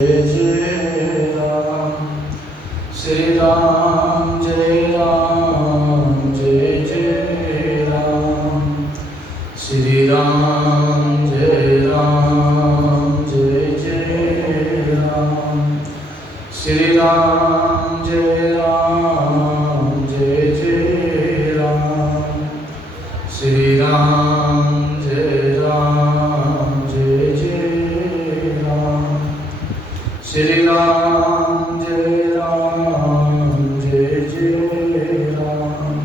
जय जय राम श्री राम जय राम जय जय राम श्री राम जय राम जय जय राम श्री राम जय राम जय जय राम श्री राम जय राम जय जय राम श्री राम जय राम जय जय राम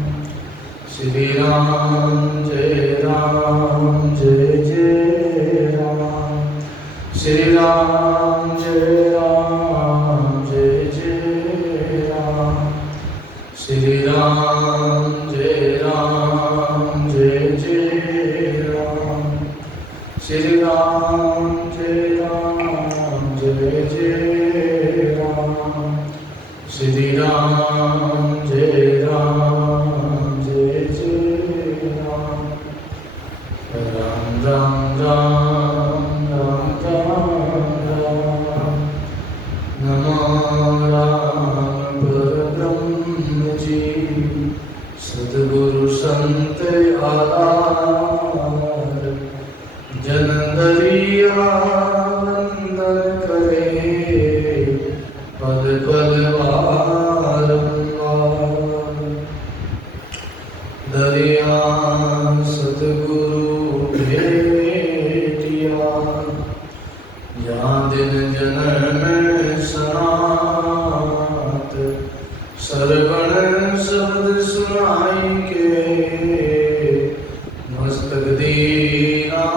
श्री राम जय राम जय जय राम श्री राम जय राम जय जय राम श्री राम जय राम जय जय राम श्री राम जय राम जय जय राम श्री राम जय राम जय जय राम राम राम राम राम राम राम नमो राम परब्रह्म जी सद्गुरु संत आधार जन दरिया वंदन करे पद पद बारंबार दरिया सतगुरु भेटिया जहाँ दिन जनन सनात सरवण शब्द सुनाई के मस्तक दीनाथ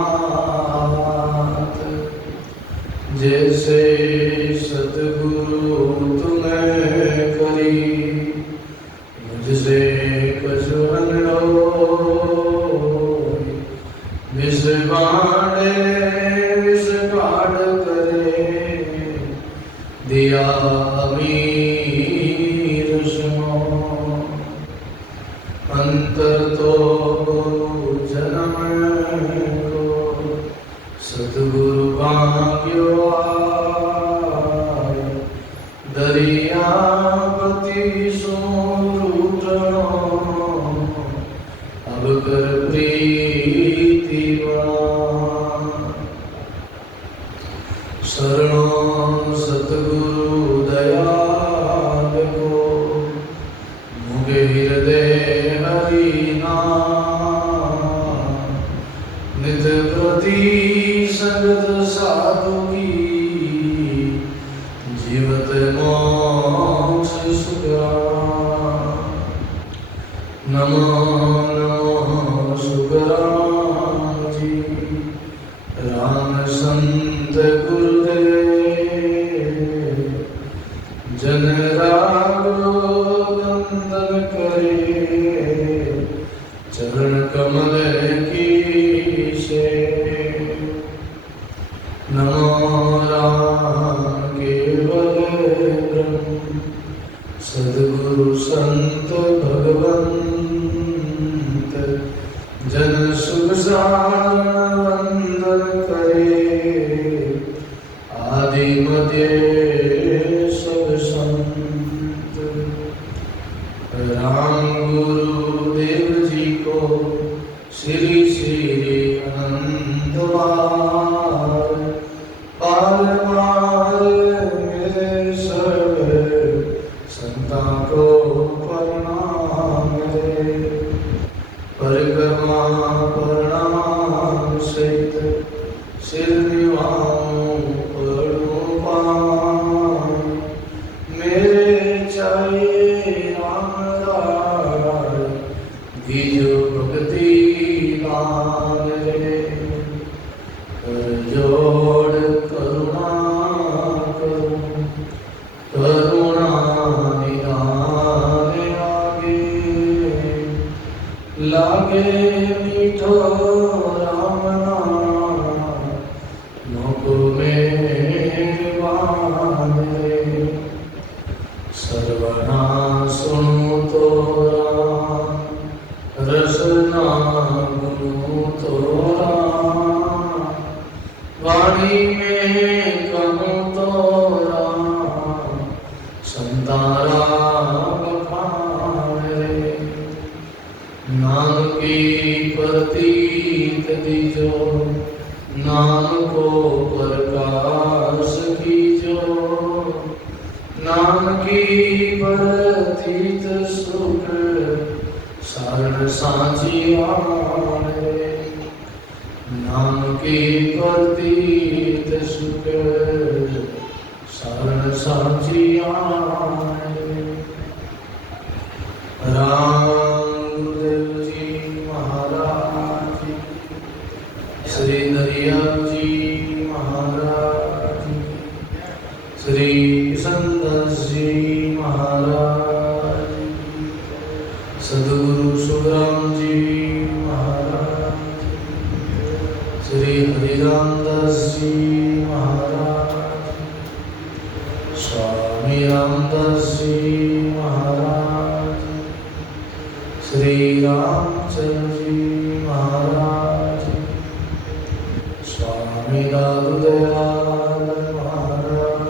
जैसे सतगुरु तुम्हें करी मुझसे कछुअन विष बाणे विष काढ़ करे दिया अमीर सुनो अंतर तो गुरु जन्म को सतगुरु भाग्यो आय दरियापति सुरूटनो अब कर प्रीति शरणों सतगुरु दयाल को मुगे हृदय हरि नाम नित प्रति सगत साधु की जीवत मोक्ष सुखराम नमो नमो सुखराम जी राम संत गुरुदेव जन रागो नंदन करे चरण कमल की से नमो राम केवल ब्रह्म सद्गुरु संत भगवंत जन सुख सारण वंदन करे आदि मध्य सब संत राम गुरुदेव जी को श्री श्री अनंत बार पार पार मेरे सर्व संता को प्रणाम मेरे परिक्रमा प्रणाम सहित सिर निभाऊं पढ़ूं पाऊं मेरे चाहिए रामदार दीजो भक्ति दान रे कर जोड़ करुणा करूं करुणा निधान आगे लागे मीठो राम नाम मोको मेहरबान रे सर्वना सुनु तो राम रसना गुनु तो राम वाणी में कहूँ तो शरण साझिया रे, नाम की प्रतीत सुख शरण साझिया रे। राम गुरुदेव जी महाराज, श्री नरिया जी महाराज, श्री संदास जी महाराज, सद्गुरु सुखराम जी महाराज, श्री हरिरामदास जी महाराज, स्वामी रामदास जी महाराज, श्री रामचंद्र जी महाराज, स्वामी दादुदयाल महाराज,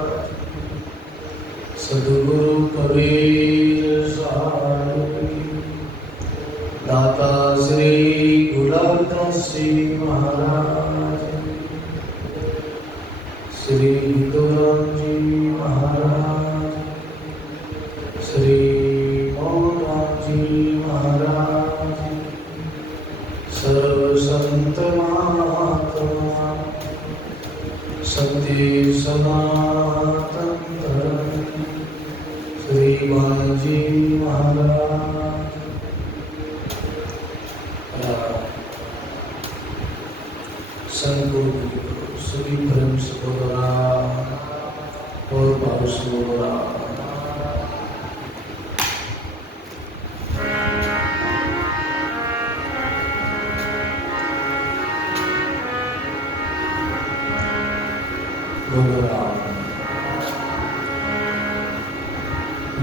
सद्गुरु कबीर साहिब की, दाता श्री गुलाबदास जी महाराज, श्री हिंदुराम जी महाराज, श्री मोहनराम जी महाराज, सर्व संत महात्मा, सत्य सनातन धर्म, श्री बालाजी महाराज। संतो सभी धर्म सहोदरा और भाव सहोदरा,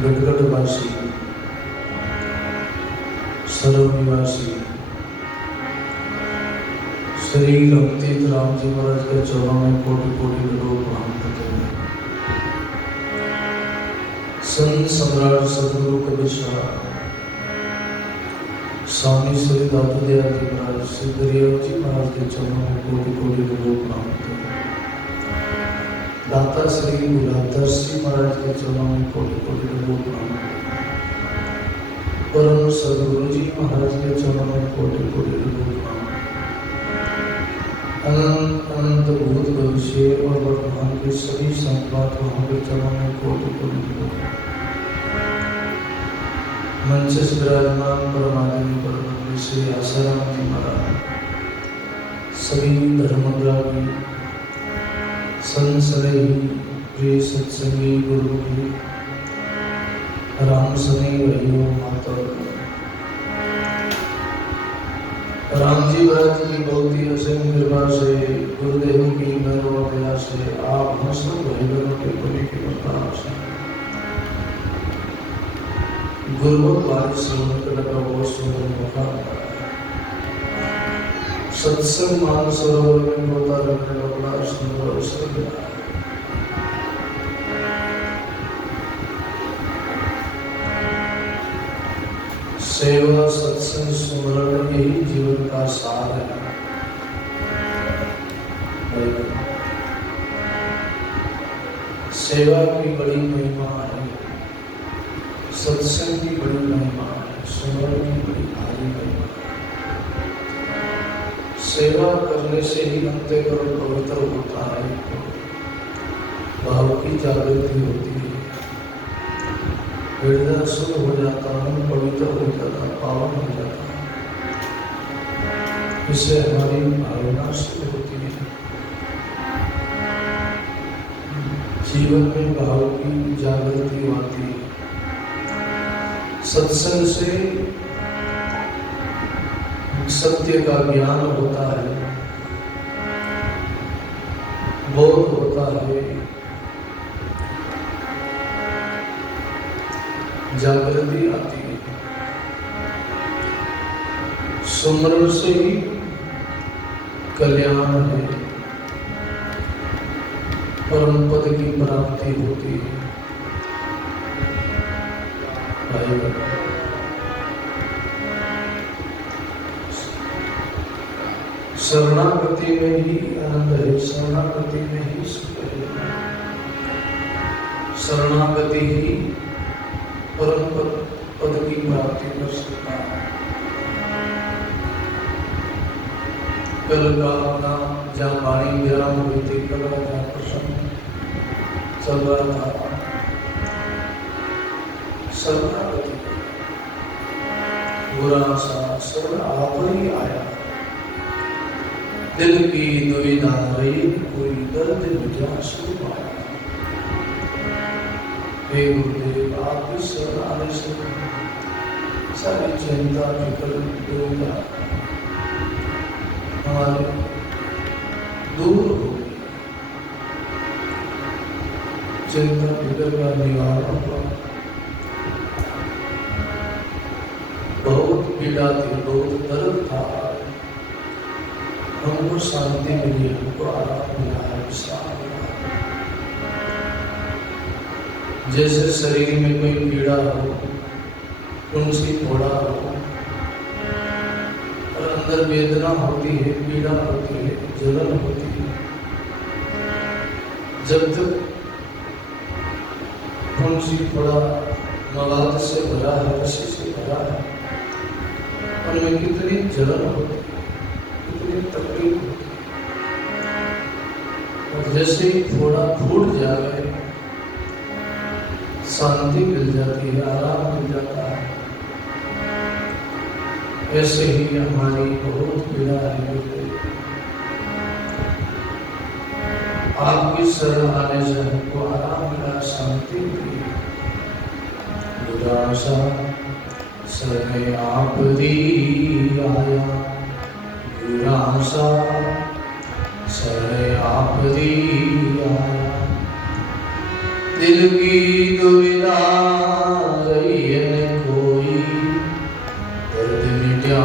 गढ़गढ़वासी, सर्वनिवासी श्री रमतीत राम जी महाराज के चरणों में कोटि कोटि लोग प्रणाम करते हैं। संत सम्राट सद्गुरु कबीर साहब, स्वामी श्री दादुदयाल जी महाराज, श्री दरिया जी महाराज के चरणों में कोटि कोटि लोग प्रणाम करते हैं। दाता श्री गुलाबदास जी महाराज के चरणों में कोटि कोटि लोग प्रणाम करते हैं। परम सद्गुरु जी महाराज के चरणों में कोटि कोटि लोग प्रणाम। अनंत अनंत भूत भविष्य और वर्तमान के सभी संपात वहाँ के चरणों में कोटि कोटि लोग। मंच से विराजमान परमात्मा परम श्री आसाराम जी महाराज, सभी धर्मग्राही संसदेही प्रिय सत्संगी गुरु की राम सनी भाइयों माता, राम जी महाराज की बहुत ही असीम कृपा से, गुरुदेव की मेहर और दया से आप हम सब भाई बहनों के बड़े की बरकरार से गुरुमुख वाली श्रवण करने का बहुत सुंदर मौका मिला है। सत्संग मानसरोवर में गोता रखने का बड़ा सुंदर अवसर मिला है। सेवा सत्संग सुमरण यही जीवन का सार है। सेवा की बड़ी महिमा है, सत्संग की बड़ी महिमा है, सुमरण की बड़ी भारी महिमा है। सेवा करने से ही अंतःकरण पवित्र होता है, भाव की जागृति होती है, हृदय शुद्ध हो जाता है, पवित्र हो जाता है, पावन हो जाता है। इससे हमारी भावना शुद्ध होती है, जीवन में भाव की जागृति आती है। सत्संग से सत्य का ज्ञान होता है, बोध होता है, जागृति आती है। सुमरण से ही कल्याण है, परम पद की प्राप्ति होती है। भाई शरणागति में ही आनंद है, शरणागति में ही सुख है, शरणागति ही परम पद की प्राप्ति कर सकता है। कल का अपना जहाँ वाणी विराम हुई थी, कल का जहाँ प्रसंग चल रहा था, शरणागति बुरा सा शरण आप ही आया। दिल की दुविधा रही, कोई दर्द मिटा शुरू आया। हे गुरुदेव, आपकी शरण आने से सारी चिंता फिक्र दुविधा हमारे दूर हो गई। चिंता फिक्र का निवारण हुआ। बहुत पीड़ा थी, बहुत दर्द था, हमको शांति मिली, हमको आराम मिला, विश्राम मिला। जैसे शरीर में कोई पीड़ा हो, उनसे फोड़ा हो और अंदर वेदना होती है, पीड़ा होती है, जलन होती है, जब तक उनसे फोड़ा मवाद से भरा है, रस्सी से भरा है, उनमें कितनी जलन होती है, कितनी तकलीफ होती है। और जैसे ही फोड़ा फूट जाए, शांति मिल जाती है, आराम मिल जाता है। ऐसे ही हमारी बहुत पीड़ा है। आपकी शरण आने से हमको आराम मिला, शांति मिली। उदासा शरण आप दी आया, उदासा शरण आप दी आया। दिल की दुविधा रही है कोई, दर्द मिटा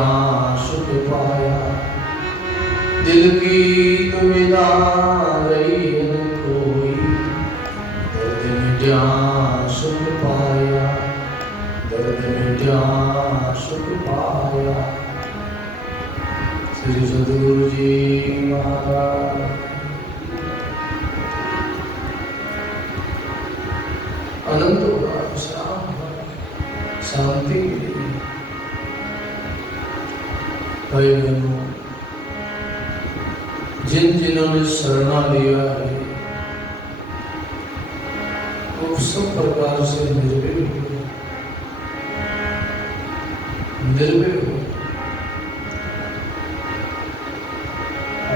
सुख पाया। दिल की दुविधा रही है कोई, दर्द मिटा सुख पाया, दर्द मिटा सुख पाया। श्री सद्गुरु जी महाराज। अनंत हुआ, विश्राम हुआ, शांति मिली। भाई बहनों, जिन जिन्होंने शरणा लिया है वो सब प्रकार से निर्भय हुए, निर्भय हुए।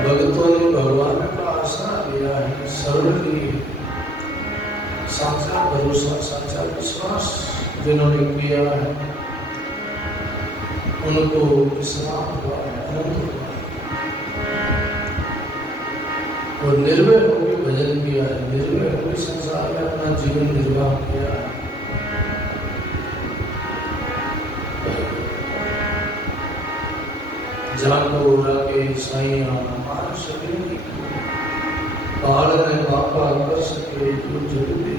भक्तों ने भगवान का आसरा लिया है, शरण ली है। साचा भरोसा, साचा विश्वास जिन्होंने किया है, उनको विश्राम हुआ है, आनंद हुआ है। और निर्भय होकर भजन किया है, निर्भय होकर संसार में अपना जीवन निर्वाह किया है। जाको राके साईं मान सके, पहाड़ में बापा कर सके जो जरूरी।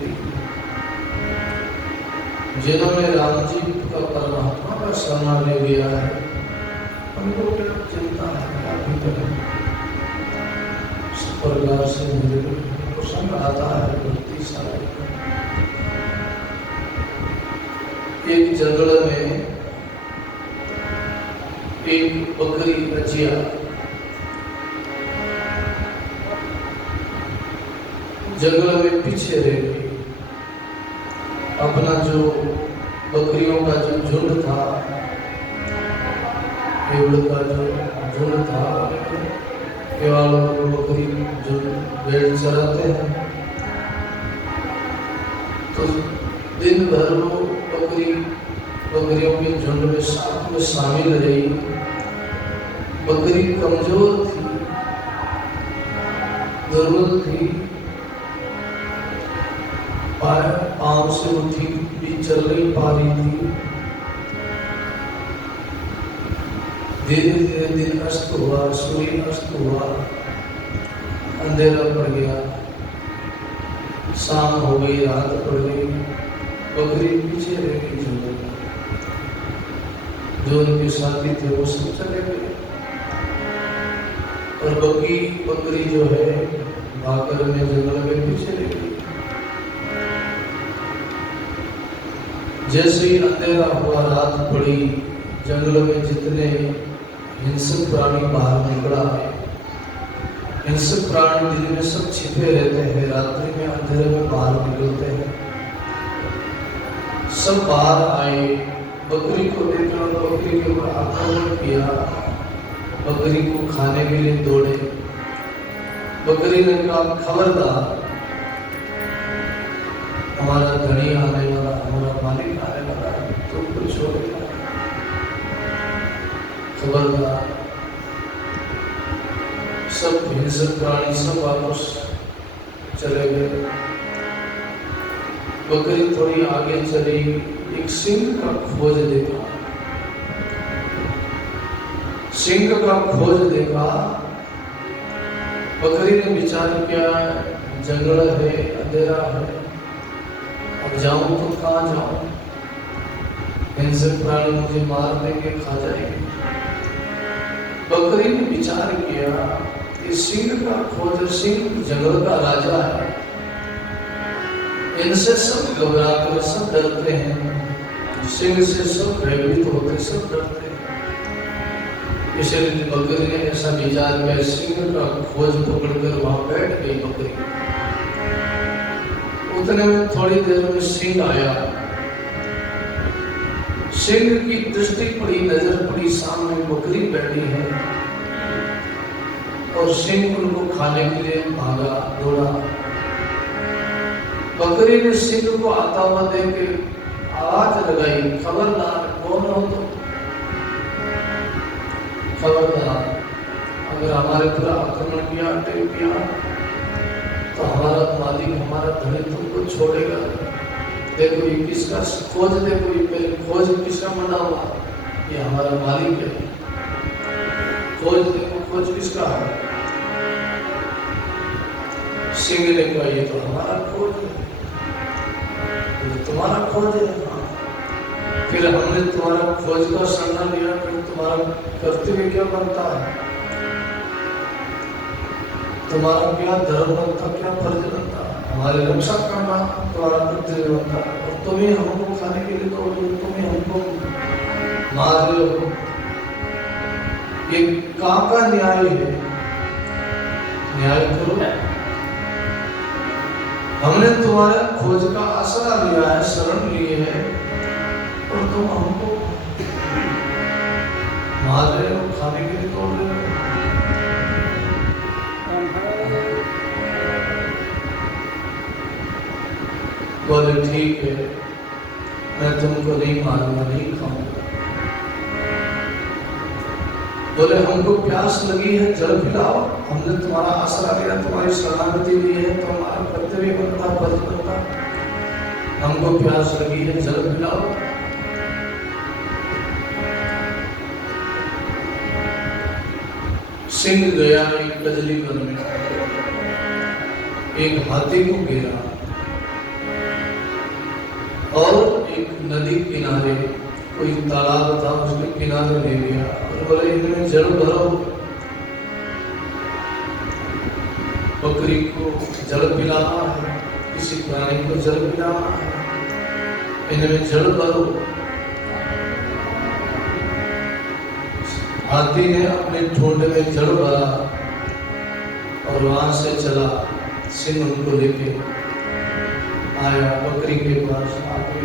जिन्होंने राम जी का परमात्मा का शरणा ले लिया है, उनको क्या चिंता है अभी तक। इस प्रकार से मुझे प्रसन्न आता है भक्ति सारी। एक जंगल में एक बकरी बचिया जंगल में पीछे रह गई। अपना जो बकरियों का जो झुंड था, भेड़ का जो झुंड था, केवल बकरी जो भेड़ चराते हैं, तो दिन भर वो बकरियों के झुंड में साथ में शामिल रही। बकरी कमजोर थी, दुर्बल थी, पांव से उठी भी चल नहीं पा रही थी। धीरे धीरे दिन अस्त हुआ, सूर्य अस्त हुआ, अंधेरा पड़ गया, शाम हो गई, रात पड़ गई। बकरी पीछे रह गई। जो उनके साथी थे वो सब चले गए और बकरी जो है भाकर में जंगल में पीछे रह गई। जैसे ही अंधेरा हुआ, रात पड़ी, जंगल में जितने हिंसक प्राणी बाहर निकला है, हिंसक प्राणी दिन में सब छिपे रहते हैं, रात्रि में अंधेरे में बाहर निकलते हैं। सब बाहर आए, बकरी को देखा, बकरी के ऊपर आक्रमण किया, बकरी को खाने के लिए दौड़े। बकरी ने कहा, खबरदार, हमारा धनी आने वाला, हमारा मालिक आने वाला, तुमको छोड़ेगा, खबरदार। सब हिंसक प्राणी सब वापस चले गए। बकरी थोड़ी आगे चली, एक सिंह का खोज देखा। सिंह का खोज देखा, बकरी ने विचार किया, जंगल है, अंधेरा है, अब जाऊं तो कहाँ जाऊं, हिंसक प्राणी मुझे मार देंगे, खा जाएंगे। बकरी ने विचार किया, इस सिंह का खोज, सिंह जंगल का राजा है, इनसे सब घबराते हैं, सब डरते हैं, सिंह से सब भयभीत होते, सब डरते हैं। इसलिए बकरी ने ऐसा विचार किया, सिंह का खोज पकड़कर वहां बैठ गई बकरी। उतने में थोड़ी देर में सिंह आया। सिंह की दृष्टि पड़ी, नजर पड़ी, सामने बकरी बैठी है और सिंह उनको खाने के लिए भागा, दौड़ा। बकरी ने सिंह को आता हुआ देख के आवाज लगाई, खबरदार, कौन हो तुम? खबरदार, अगर हमारे पर आक्रमण किया, अटैक किया, तो हमारा मालिक, हमारा धनी तुमको छोड़ेगा। देखो ये किसका खोज, देखो ये पहले खोज किसका बना हुआ, ये हमारा मालिक है। खोज देखो, खोज किसका है? सिंह ने कहा, ये तो हमारा खोज है, ये तुम्हारा खोज है। फिर हमने तुम्हारा खोज का संज्ञा लिया, फिर तुम्हारा कर्तव्य क्या बनता है, तुम्हारा क्या धर्म बनता, क्या फर्ज बनता, हमारे रक्षा करना तुम्हारा कर्तव्य बनता। और तुम ही हमको खाने के लिए दो, तुम ही हमको मार रहे हो, ये कहाँ का न्याय है? न्याय करो। हमने तुम्हारे खोज का आसरा लिया है, शरण लिए है, और तुम हमको मार रहे हो, खाने के लिए तोड़ रहे हो। बोले ठीक है, मैं तुमको नहीं मारूंगा, नहीं खाऊंगा। बोले हमको प्यास लगी है, जल पिलाओ, हमने तुम्हारा आसरा लिया, तुम्हारी शरणागति ली है, तो हमारा कर्तव्य बनता, फर्ज बनता, हमको प्यास लगी है, जल पिलाओ। सिंह गया एक कजली वन में, एक हाथी को घेरा और एक नदी किनारे कोई तालाब था, उसके किनारे ले गया और बोले इनमें जल भरो। बकरी को जल पिलाना है, किसी प्राणी को जल पिलाना है, इनमें जल भरो। हाथी ने अपने ठोंड में जल भरा और वहां से चला। सिंह उनको लेके आया, बकरी के पास आके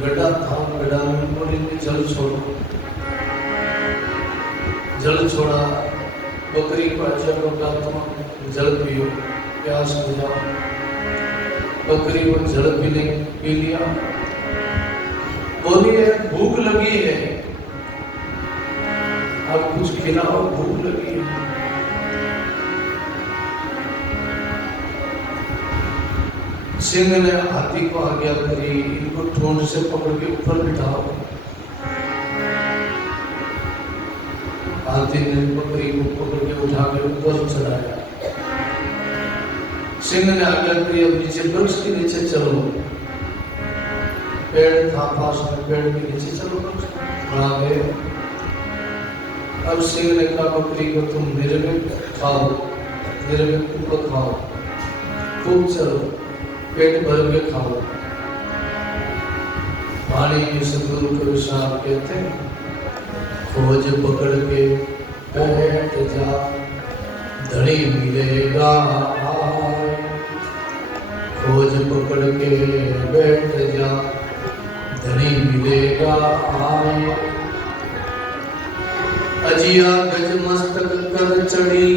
गड्ढा था, गड्ढा में बोले जल छोड़ो। जल छोड़ा, बकरी को अच्छा बोला तुम जल पियो, प्यास बुझाओ। बकरी को जल पी लिया। बोली है भूख लगी है, अब कुछ खिलाओ, भूख लगी है। सिंह ने हाथी को आज्ञा करी, इनको ठोंड से पकड़ के ऊपर बिठाओ। हाथी ने बकरी को पकड़ के उठा के ऊपर चढ़ाया। सिंह ने आज्ञा करी, अब नीचे वृक्ष के नीचे चलो। पेड़ था पास में, पेड़ के नीचे चलो, वहां गए। अब सिंह ने कहा बकरी को तुम मेरे में खाओ, मेरे में ऊपर खाओ, खूब चलो, पेट भर के खाओ। पानी सदगुरु कबीर साहब कहते हैं, खोज पकड़ के बैठ जा, धनी मिलेगा खोज पकड़ के बैठ जा, धनी मिलेगा आए। अजिया गज मस्तक कर चढ़ी,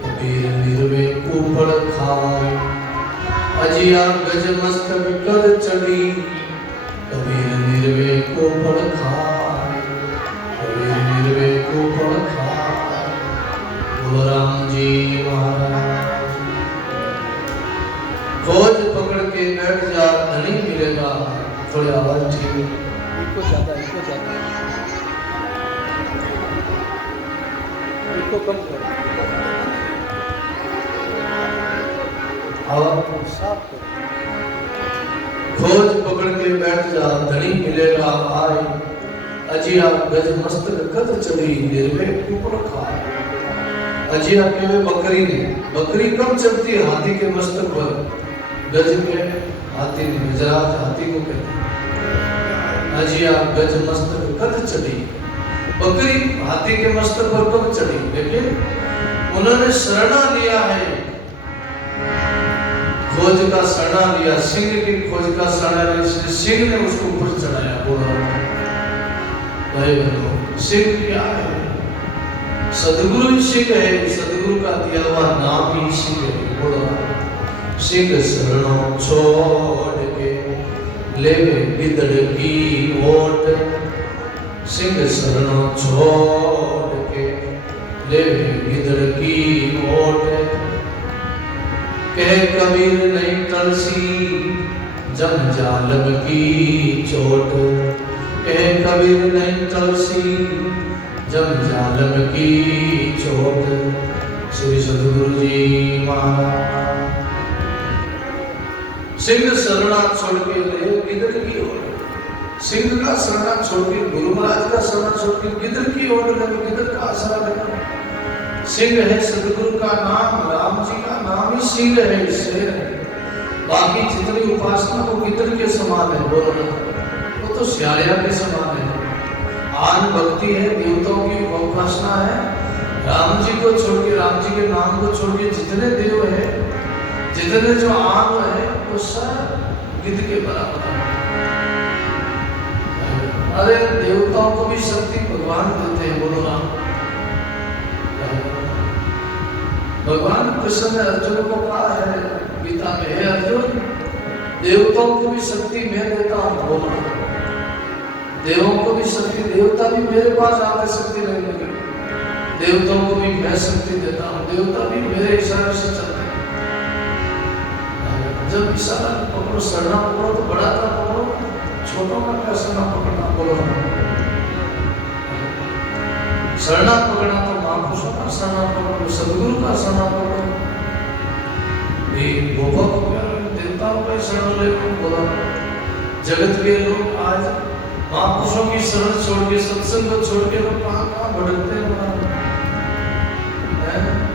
कबीर निर्वे ऊपर खाए। अजिया गज मस्तक कर चढ़ी, कबीर निर्वे ऊपर खाए। कबीर निर्वे ऊपर खाए। बोलो राम जी महाराज। खोज पकड़ के बैठ जा, धनी मिलेगा। थोड़ी आवाज ठीक है, इको ज्यादा इको कम करो, आवाज साफ करो। खोज पकड़ के बैठ जा, धनी मिलेगा आए। अजिया गज मस्तक कद चढ़ी, निर्वे ऊपर खाए। अजिया के बकरी ने, बकरी कब चढ़ती है? हाथी के मस्तक पर। गज के हाथी ने, गजराज हाथी को कहते हैं। अजिया गज मस्तक कद चढ़ी, बकरी हाथी के मस्तक पर कब चढ़ी? लेकिन उन्होंने शरणा लिया है, खोज का शरणा लिया, सिंह की खोज का शरणा लिया, इसलिए सिंह ने उसको ऊपर चढ़ाया। बोलो भाई बहनों, सिंह क्या है? सदगुरु सिंह है, सदगुरु का दिया हुआ नाम ही सिंह है। बोलो सिंह शरणों छोड़ के ले गिदड़ की ओट, सिंह शरणों छोड़ के ले गिदड़ की ओट। कह कबीर नहीं टलसी जम जालम की चोट, कह कबीर नहीं टलसी जम जालम की चोट। श्री सद्गुरु जी महाराज। सिंह शरणा छोड़ के ले गिदड़ की ओर, सिंह का शरणा छोड़ के, गुरु महाराज का शरणा छोड़ के गिदड़ की ओर गए। गिदड़ का आसरा लेकर सिंह है सदगुरु का नाम, राम जी का नाम ही सिंह है। इससे बाकी जितनी उपासना वो गिदड़ के समान है। बोलो वो तो श्यालिया के समान है। आन भक्ति है, देवताओं की उपासना है। राम जी को छोड़ के, राम जी के नाम को छोड़ के जितने देव है, जितने जो आन है, वो सब गिद्ध के बराबर है। अरे देवताओं को भी शक्ति भगवान देते हैं। बोलो राम। भगवान कृष्ण ने अर्जुन को कहा है गीता में, हे अर्जुन, देवताओं को भी शक्ति मैं देता हूँ। बोलो देवों को भी शक्ति, देवता भी मेरे पास आकर शक्ति नहीं लगे, देवताओं को भी मैं शक्ति देता हूँ। देवता भी मेरे इशारे से चलते हैं। जब इशारा पकड़ो, शरणा पकड़ो तो बड़ा था पकड़ो, छोटों का क्या शरणा पकड़ना। बोलो शरणा पकड़ना तो महापुरुषों का शरणा पकड़ो, सदगुरु का शरणा पकड़ो। ये गोपा को क्या देवताओं का शरण ले। बोला जगत के लोग आज महापुरुषों की शरण छोड़ के, सत्संग को छोड़ के लोग कहाँ कहाँ भटकते हैं,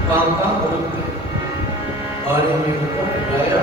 कहाँ भटकते हैं। और ये गाया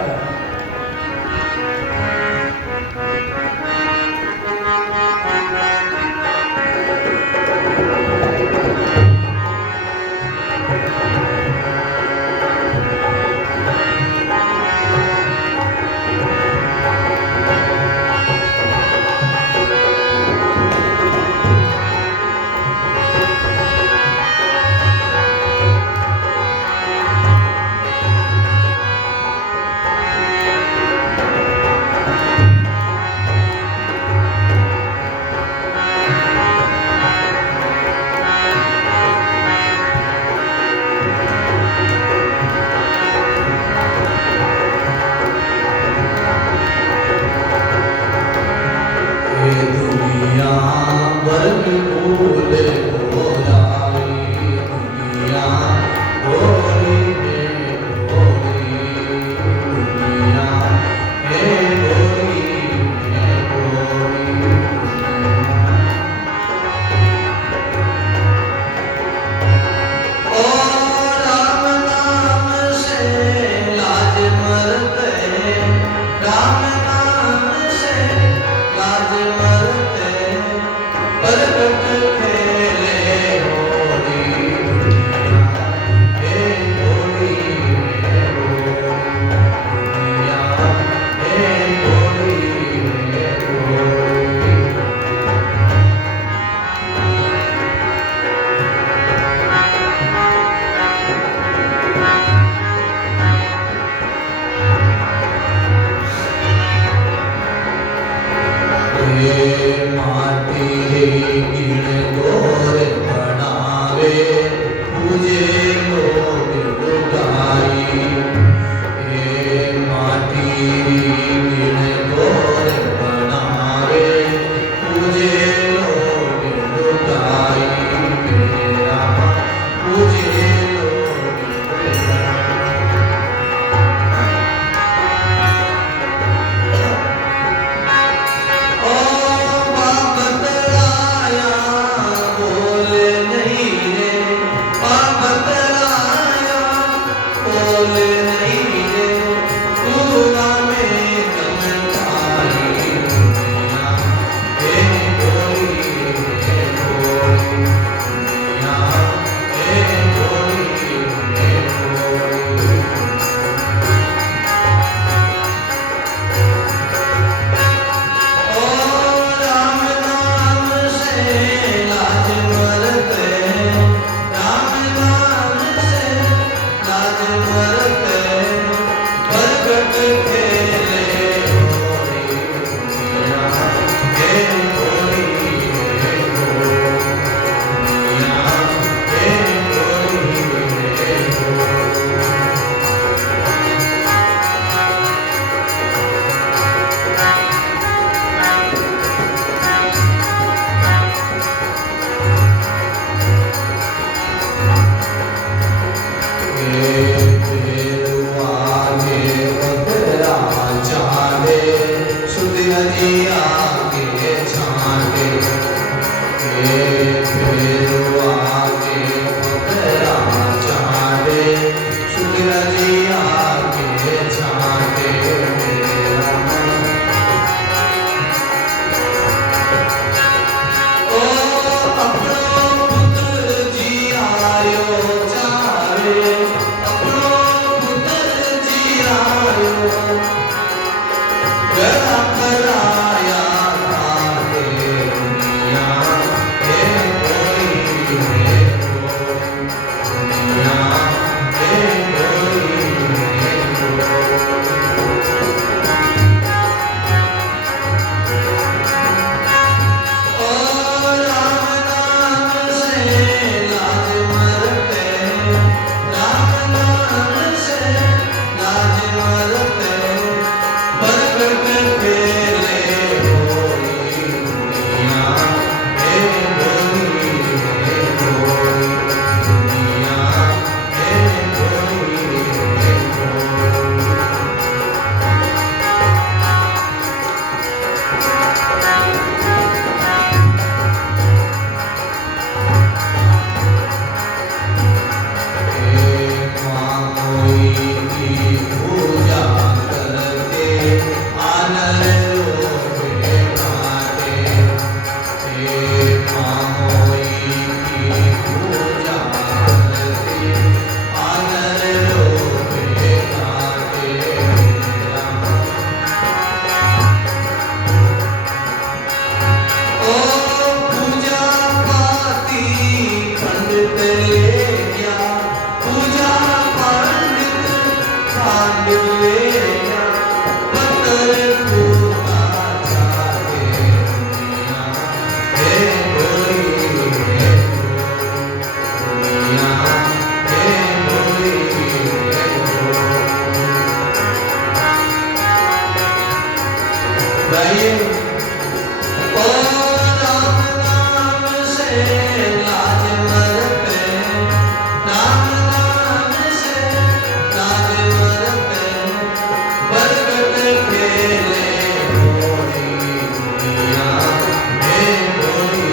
छावे सुध जी आके छावे फेरू आके पकड़ा छावे सुध जी आके छावे ओ अपनो पुत्र जी आयो छावे अपनो पुत्र जी आयो गला कराया थारे दुनिया हे कोई दुनिया हे ओ राम नाम से लाज मरते राम नाम से लाज मरते बरगद पेले होई दुनिया हे होई दुनिया हे होई मामोई की पूजा करते आनंद लोगे गाते मामोई की पूजा करते आनंद लोगे गाते ओ पूजा पाती पंडित ले गया पूजा पंडित खांड ले गया पत्थर फूका जाके दुनिया हे कोई दुनिया हे कोई गाइए ओ राम नाम से लाज मरते राम नाम से लाज मरते बरगद खेले होई दुनिया हे होई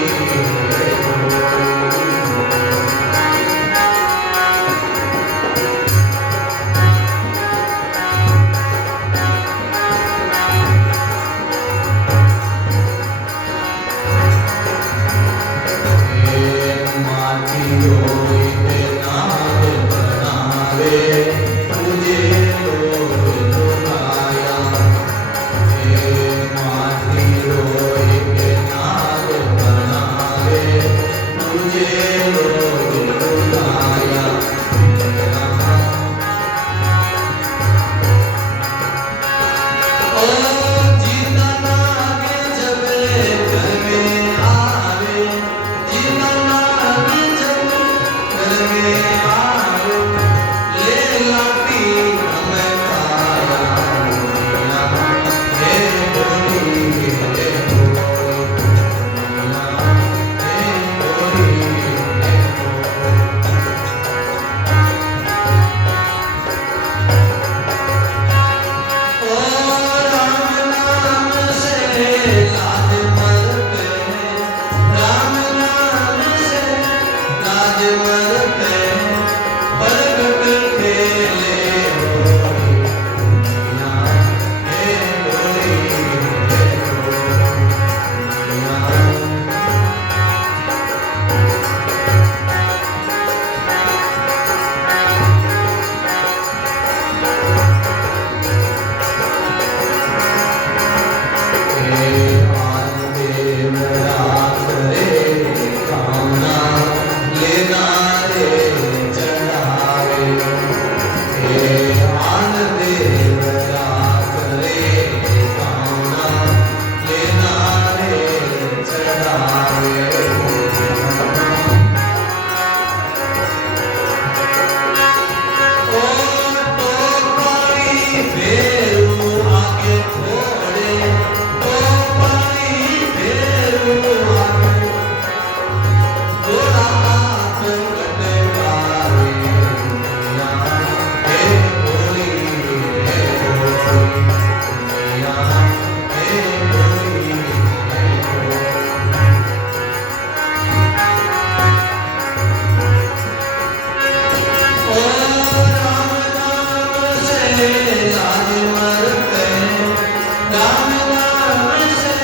राम नाम से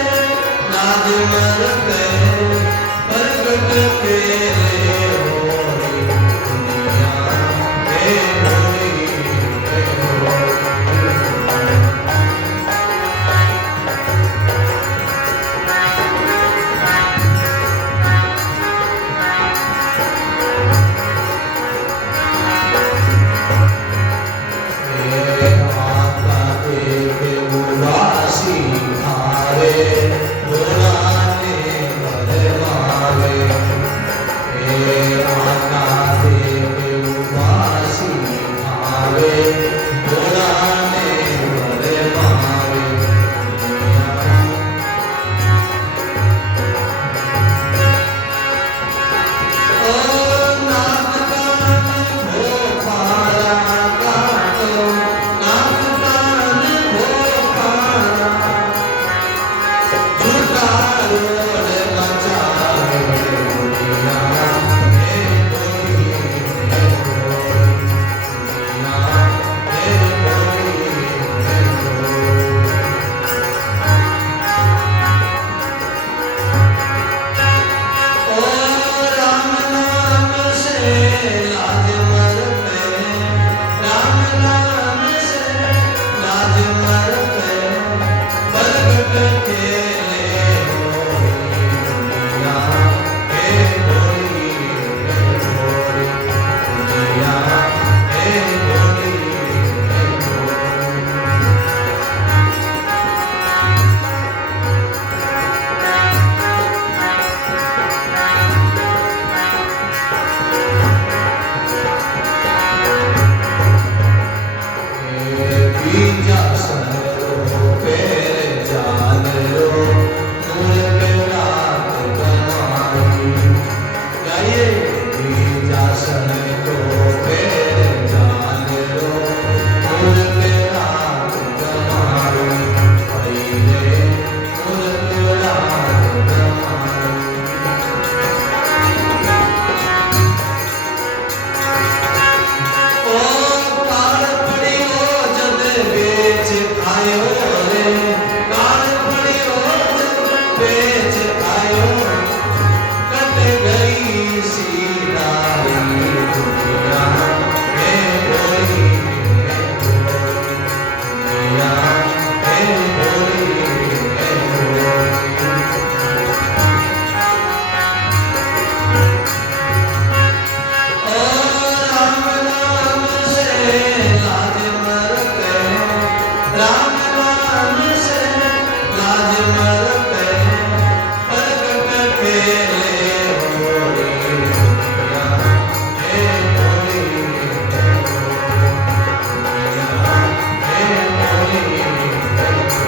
लाज मरते प्रगट तेरे होरी दुनिया हे होरी हे माता देव उदासी हारे बुलाने बलवावे हे माता देव उदासी हारे बुलाने बलवावे ओ नाथ कान हो पारा काटो नाथ कान हो पारा झूठा रोड मचावे दुनिया हे कोई हे कोई दुनिया हे कोई हे कोई ओ राम नाम से लाज मरते राम नाम से लाज मरते प्रगट तेरे होरी दुनिया हे होरी हे होरी दुनिया हे होरी हे होरी बीजा सनरो पेर जानरो नूर बेड़ा कमाई गाये बीजा सनरो पेर जानरो नूर बेड़ा कमाई पहिले नूर बेड़ा कमाई ओ काल पड़ियो जब बेच आयो रे काल पड़ियो जब बेच आयो कट गई सीधाई दुनिया हे होरी हे होरी दुनिया हे होरी हे होरी ओ राम नाम से लाज मरते राम नाम से लाज मरते प्रगट तेरे होरी दुनिया हे होरी हे होरी दुनिया हे होरी हे होरी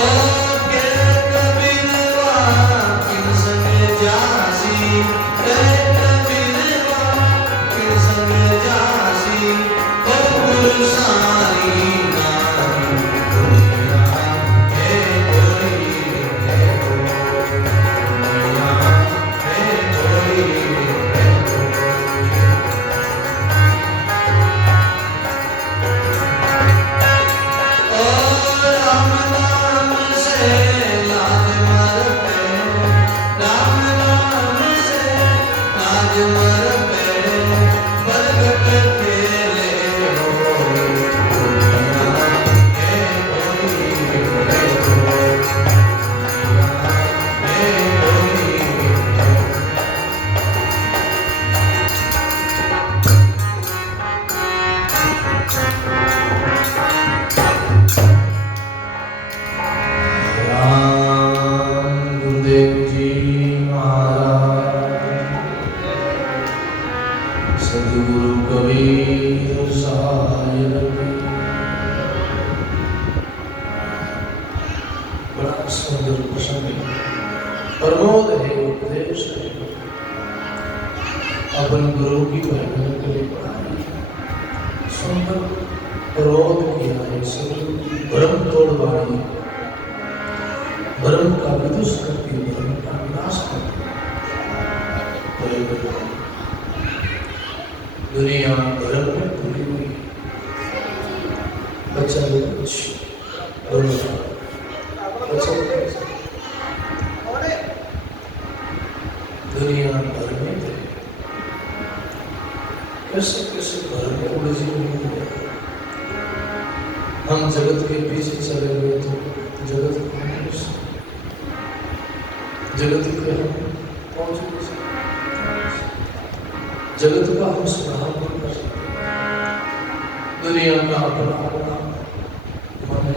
ओ के कबीरवा किन प्रमोद है, उपदेश है, अपन गुरु की बहनों के लिए पढ़ाई सुंदर प्ररोध किया है। सदगुरु की भ्रम तोड़ वाणी, भ्रम का विदुष करती, भ्रम का विनाश करती। दुनिया भ्रम में भूली हुई, बच्चा लोग कुछ दुनिया भर में थे, कैसे कैसे भर में उलझी हुई है। हम जगत के पीछे चले गए तो जगत को जगत के हम पहुंच नहीं सकते, जगत का हम स्मरण नहीं कर सकते। दुनिया का अपना अपना मन है,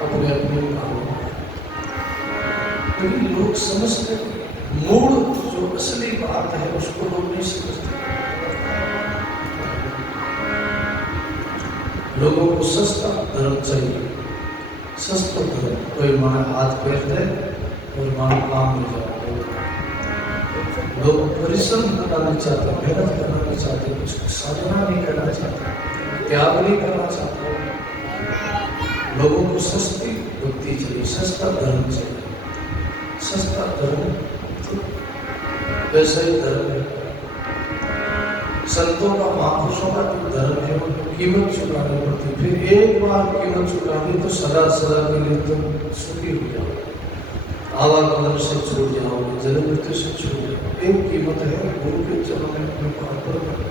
अपने अपने काम, लेकिन लोग समझते मूल जो असली बात है उसको लोग नहीं समझते। लोगों को सस्ता धर्म चाहिए, सस्ता धर्म, कोई माँ हाथ पैर दे और माँ काम मिल जाए। लोग परिश्रम करना नहीं चाहते, मेहनत करना नहीं चाहते, कुछ साधना नहीं करना चाहते, त्याग नहीं करना चाहते। लोगों को सस्ती भक्ति चाहिए, सस्ता धर्म चाहिए। सस्ता धर्म तो वैसा ही धर्म है। संतों का, महापुरुषों का जो धर्म है उनको कीमत चुकानी पड़ती। फिर एक बार कीमत चुकानी तो सदा सदा के लिए तुम सुखी हो जाओ, आवागमन से छूट जाओगे, जन्म मृत्यु से छूट जाओगे। एक कीमत है गुरु के चरणों में अपने पाप पर करना,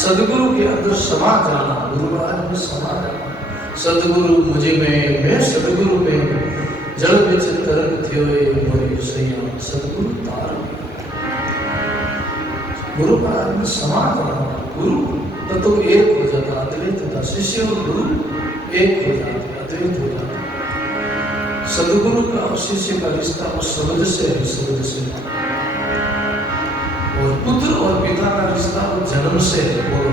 सदगुरु के अंदर समा जाना, गुरु महाराज में समा जाना। सदगुरु मुझे में, मैं सदगुरु में, जल बिच तरंग थियो मोरी सैया, सदगुरु तार। गुरु महाराज में समा जाना, गुरु तो एक हो जाता, अद्वैत होता। शिष्य और गुरु एक हो जाते, अद्वैत हो जाता। सदगुरु का और शिष्य का रिश्ता उस शब्द से है, शब्द से। और पुत्र और पिता का रिश्ता वो जन्म से है। बोलो,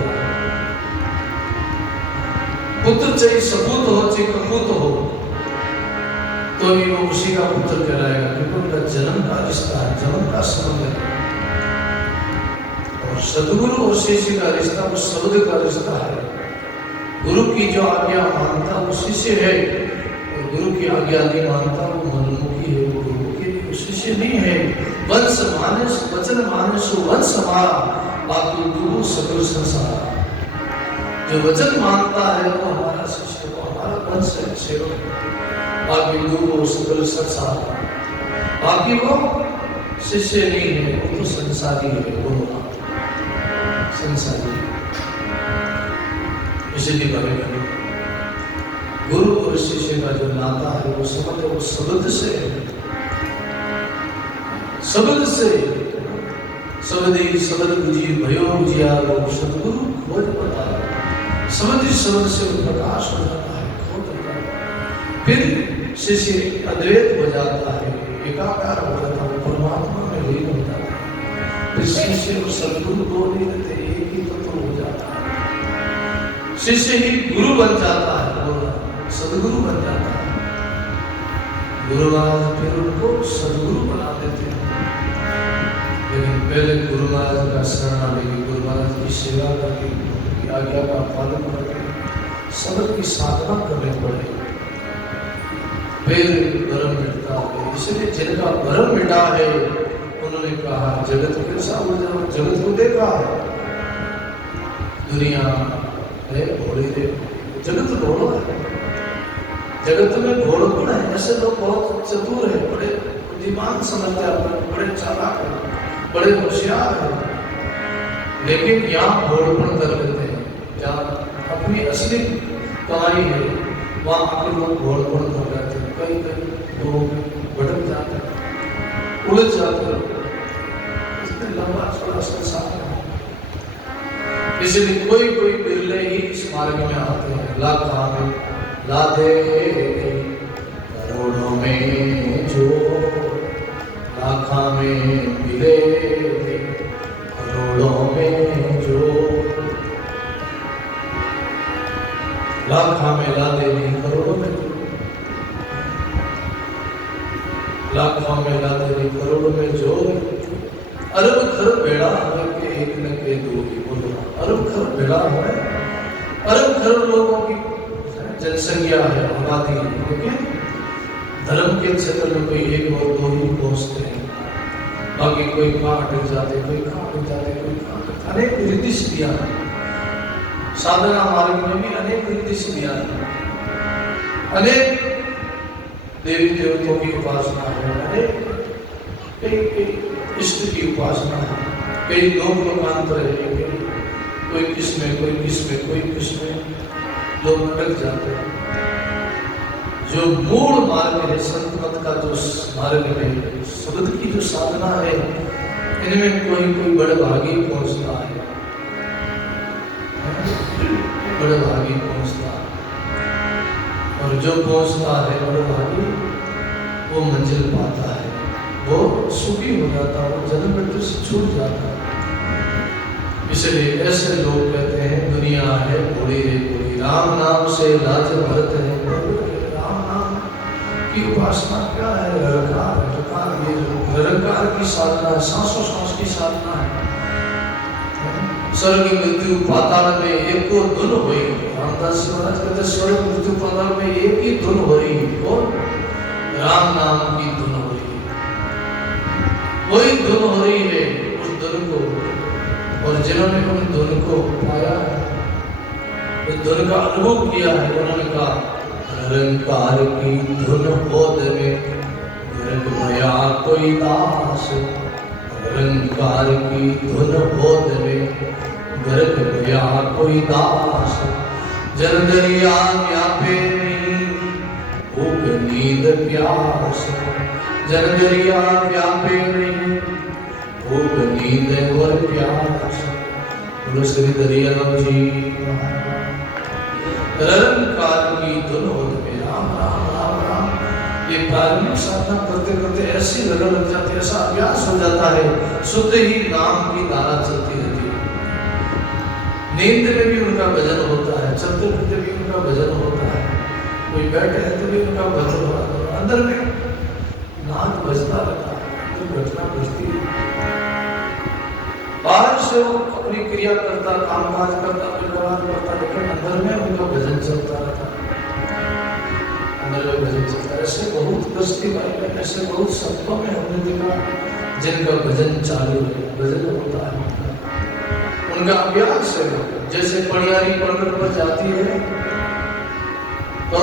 पुत्र चाहे सपूत हो चाहे कपूत हो तो भी वो उसी का पुत्र कहलाएगा, क्योंकि उनका जन्म का रिश्ता है, जन्म का संबंध है। और सदगुरु और शिष्य का रिश्ता वो शब्द का रिश्ता है। गुरु की जो आज्ञा मानता वो शिष्य है, और गुरु की आज्ञा नहीं मानता वो मनमुखी है, वो गुरुमुखी है, वो शिष्य नहीं है। वंश माने वचन माने सो वंश हमारा, बाकी डूबो सकल संसार। जो वचन मानता है वो हमारा शिष्य, वो हमारा वंश है, सेवक। बाकी डूबो सकल संसार, बाकी वो शिष्य नहीं है, वो तो संसारी है, वो संसारी। इसलिए कभी गुरु और शिष्य का जो नाता है वो समझ, वो शब्द से है, शब्द से। शब्द ही शब्द बुझी भयो बुझियारो, सदगुरु खोज पता। शब्द ही शब्द से प्रकाश हो जाता है, खो जाता है। फिर शिष्य अद्वैत हो जाता है, एकाकार हो जाता है, परमात्मा में लीन हो जाता है। फिर शिष्य और सदगुरु दो नहीं रहते, एक ही तत्व हो जाता है। शिष्य ही गुरु बन जाता है और सदगुरु बन जाता है। गुरु महाराज फिर उनको सदगुरु बना देते हैं। लेकिन पहले गुरु महाराज का शरण लेके, गुरु महाराज की सेवा करके, उनकी आज्ञा का पालन करके सबर की साधना करने पड़े, फिर भरम मिटता है। इसलिए जिनका भरम मिटा है उन्होंने कहा जगत कैसा हो जाओ, जगत को देखा दुनिया है घोड़े दे, जगत घोड़ा है, जगत में घोड़पन है। ऐसे लोग बहुत चतुर है, बड़े बुद्धिमान समझते हैं, बड़े चालाक है, बड़े होशियार है, लेकिन यहाँ घोड़पन कर लेते हैं। जहाँ अपनी असली कमाई है वहाँ आके लोग घोड़पन कर जाते हैं। कहीं कहीं लोग भटक जाते हैं, उलझ जाते हैं। इतने लंबा चौड़ा संसार है, इसलिए कोई कोई बिरले ही इस मार्ग में आते हैं। लाखा में लादे करोड़ों में जो, लाखा में मिले करोड़ों में जो, लाखा में लादे नहीं करोड़ों में जो। लाखों में लाते करोड़ों में जो अरब खरब बेड़ा है कि एक न के दो ही बोलना अरब खरब बेड़ा है अरब खरब लोगों की जनसंख्या है आबादी है लेकिन धर्म के क्षेत्र में कोई एक और दो ही पहुंचते हैं बाकी कोई कहाँ अटक जाते कोई कहाँ अटक जाते कोई कहाँ अटक अनेक रिद्धि सिद्धियाँ साधना मार्ग में भी अनेक रिद्धि सिद्धियाँ अनेक देवी देवताओं की उपासना है अनेक कई इष्ट की उपासना है कई लोकांतर है कोई किसमें कोई किसमें कोई किसमें लोग अटक जाते हैं जो मूल मार्ग है संत मत का जो मार्ग है शब्द की जो साधना है इनमें कोई कोई बड़े भागी पहुंचता है बड़े भागी पहुंचता है और जो पहुंचता है बड़े भागी वो मंजिल पाता है वो सुखी हो जाता है वो जन्म मृत्यु से छूट जाता है इसलिए ऐसे लोग कहते हैं दुनिया है बूढ़ी रे बूढ़ी राम नाम से लाज भरत है राम नाम की उपासना क्या है निरंकार की साधना है सांसों सांस की साधना है स्वर्ग मृत्यु पाताल में एक को धुन हुई रामदास जी महाराज कहते स्वर्ग मृत्यु पाताल में एक ही धुन हो रही और राम नाम की धुन हो रही है वही धुन हो रही है उस धुन को और जिन्होंने उन धुन को पाया है उस धुन का अनुभव किया है उन्होंने कहा निरंकार की धुन बोध में गया कोई दास निरंकार की धुन बोध में गर्भ गया कोई दास जल दरिया व्यापे नहीं भूख नींद प्यास जल दरिया व्यापे नहीं भूख नींद और प्यास बोलो श्री दरियालाल जी निरंकार की धुन बोध में राम राम राम राम ये प्रारंभिक साधना करते करते ऐसी लगन लग जाती है ऐसा अभ्यास हो जाता है शुद्ध ही नाम की धारा चलती रहती है नींद में भी उनका भजन होता है चलते फिरते भी उनका भजन होता है कोई बैठे है तो भी उनका भजन हो रहा है अंदर में नाद बजता रहता है तो घटना बजती है बाहर से वो अपनी क्रिया करता काम काज करता व्यवहार करता लेकिन अंदर में उनका भजन चलता रहता अंदर में भजन चलता है ऐसे बहुत बस्ती भाई ऐसे बहुत संतों में हमने देखा जिनका भजन चालू है भजन होता है उनका अभ्यास है जैसे पणियारी पड़गढ़ पर जाती है तो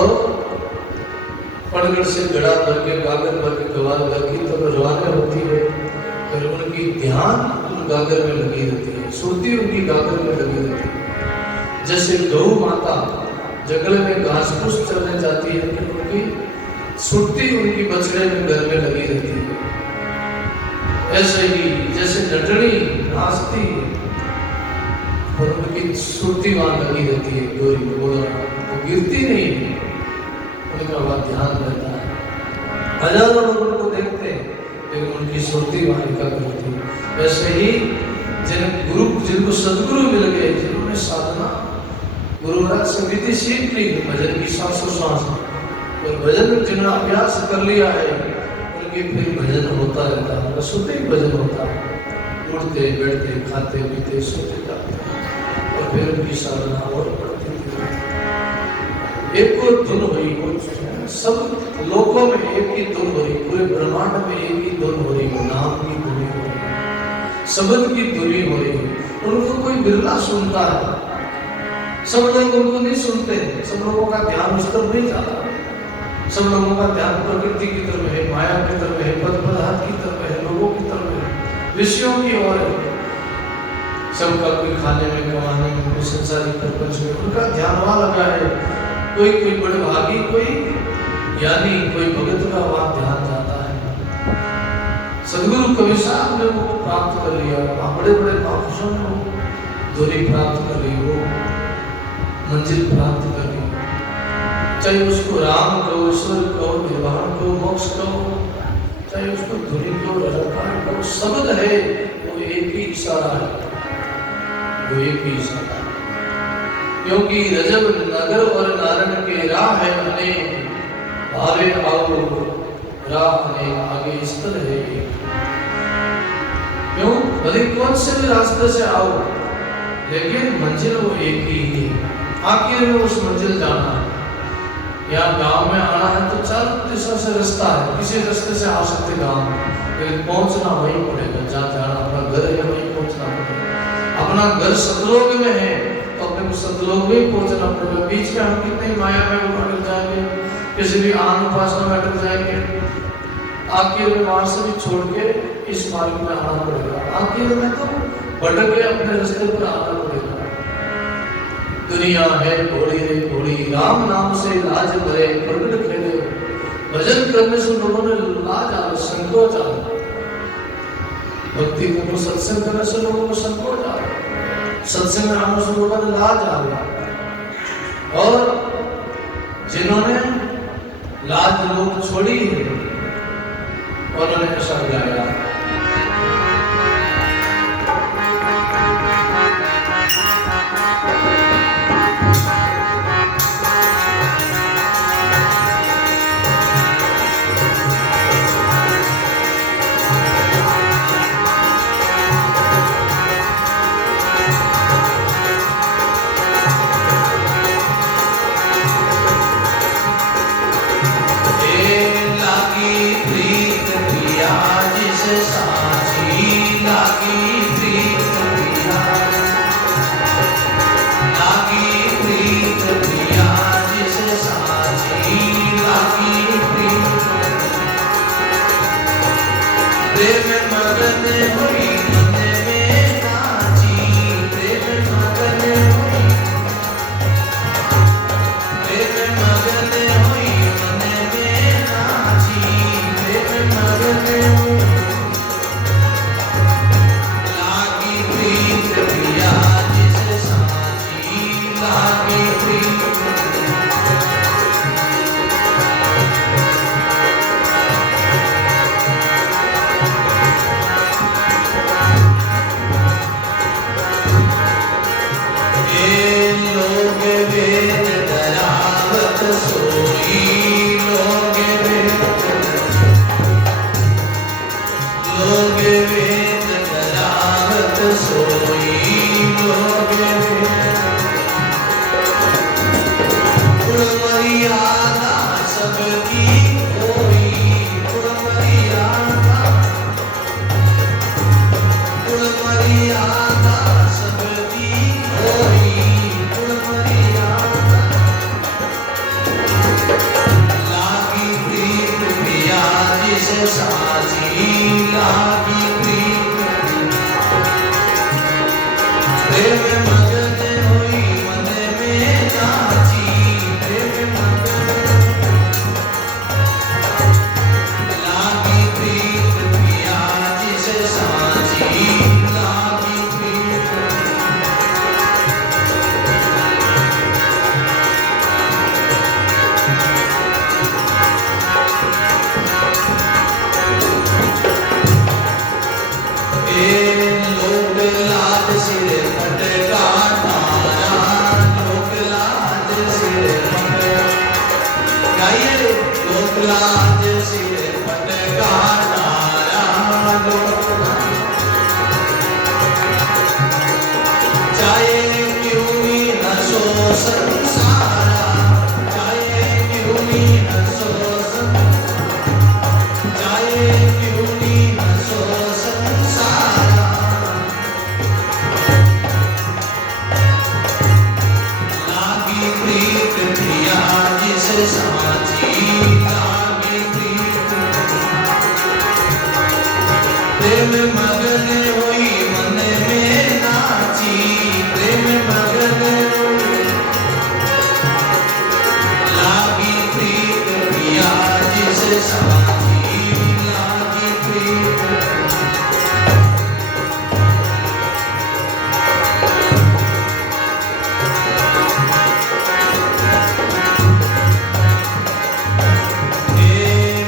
पड़गढ़ से गड़ा भर के गागर भर के गवार भर की तो रवाना होती है फिर उनकी ध्यान उन गागर में लगी रहती है सुरती उनकी गागर में लगी रहती है जैसे गौ माता जंगल में घास फूस चलने जाती है फिर उनकी सुरती उनकी बछड़े में घर में लगी रहती है ऐसे ही जैसे नटनी नाचती और उनकी सुरती वहां लगी रहती है डोरी वो गिरती नहीं उनका वहां ध्यान रहता है हजारों लोग उनको देखते हैं लेकिन उनकी सुरती वहां एकाग्र होती है ऐसे ही जिनको सदगुरु मिल गए जिन्होंने साधना गुरु महाराज से विधि सीख ली भजन की सांसों सांस और भजन जिन्होंने अभ्यास कर लिया है उनके फिर भजन होता रहता है शुद्ध ही भजन होता है उठते बैठते खाते पीते सोते जाते और फिर उनकी साधना और बढ़ती थी एक को धुन हुई सब लोगों में एक ही धुन हो रही पूरे ब्रह्मांड में एक ही धुन हो रही नाम की धुनी हो रही शब्द की धुनी हो रही उनको कोई बिरला सुनता है सब लोग उनको नहीं सुनते सब लोगों का ध्यान उस तरफ नहीं जाता सब लोगों का ध्यान प्रकृति की तरफ है माया की तरफ है पद पदार्थ की तरफ है लोगों की तरफ है विषयों की ओर है सबका कोई खाने में कमाने में कोई संसारिक प्रपंच में उनका ध्यान वहां लगा है कोई कोई बड़े भागी कोई ज्ञानी कोई भगत का वहां ध्यान जाता है सदगुरु कवि साहब ने वो प्राप्त कर लिया वहां बड़े बड़े महापुरुषों ने वो धुनी प्राप्त कर ली वो मंजिल प्राप्त कर ली चाहे उसको राम कहो ईश्वर कहो निर्वाण कहो मोक्ष कहो चाहे उसको धुनी कहो निरंकार कहो शब्द है वो एक ही इशारा है वो एक ही इशारा है क्योंकि रजब नगर और नारायण के राह है अने भावे आओ राह अनेक आगे स्तर है एक। क्यों? भले कौन से भी रास्ते से आओ, लेकिन मंजिल वो एक ही है। आखिर में उस मंजिल जाना है। यहाँ गांव में आना है तो चारों दिशा से रास्ता है, किसी रास्ते से आ सकते गांव में, लेकिन पहुंचना वहीं पड़ेगा जहाँ जाना। अपना घर है वहीं पहुंचना पड़ेगा। अपना घर सतलोक में है तो अपने को सतलोक में ही पहुंचना पड़ेगा। बीच में हम कितनी माया में अटक जाएंगे, किसी भी आन उपासना में अटक जाएंगे, आखिर में वहां से भी छोड़ के इस मार्ग में आना पड़ेगा। आखिर में तो भटक के अपने रास्ते पर आना पड़ेगा। दुनिया है घोड़ी रे घोड़ी, राम नाम से लाज भरे प्रगट खेले। भजन करने से लोगों ने लाज आ, संकोच आ। भक्ति को सत्संग करने से लोगों को संकोच आ, सत्संग में आने से लोगों ने लाज आ। और जिन्होंने लाज लोग छोड़ी है उन्होंने ऐसा गाया।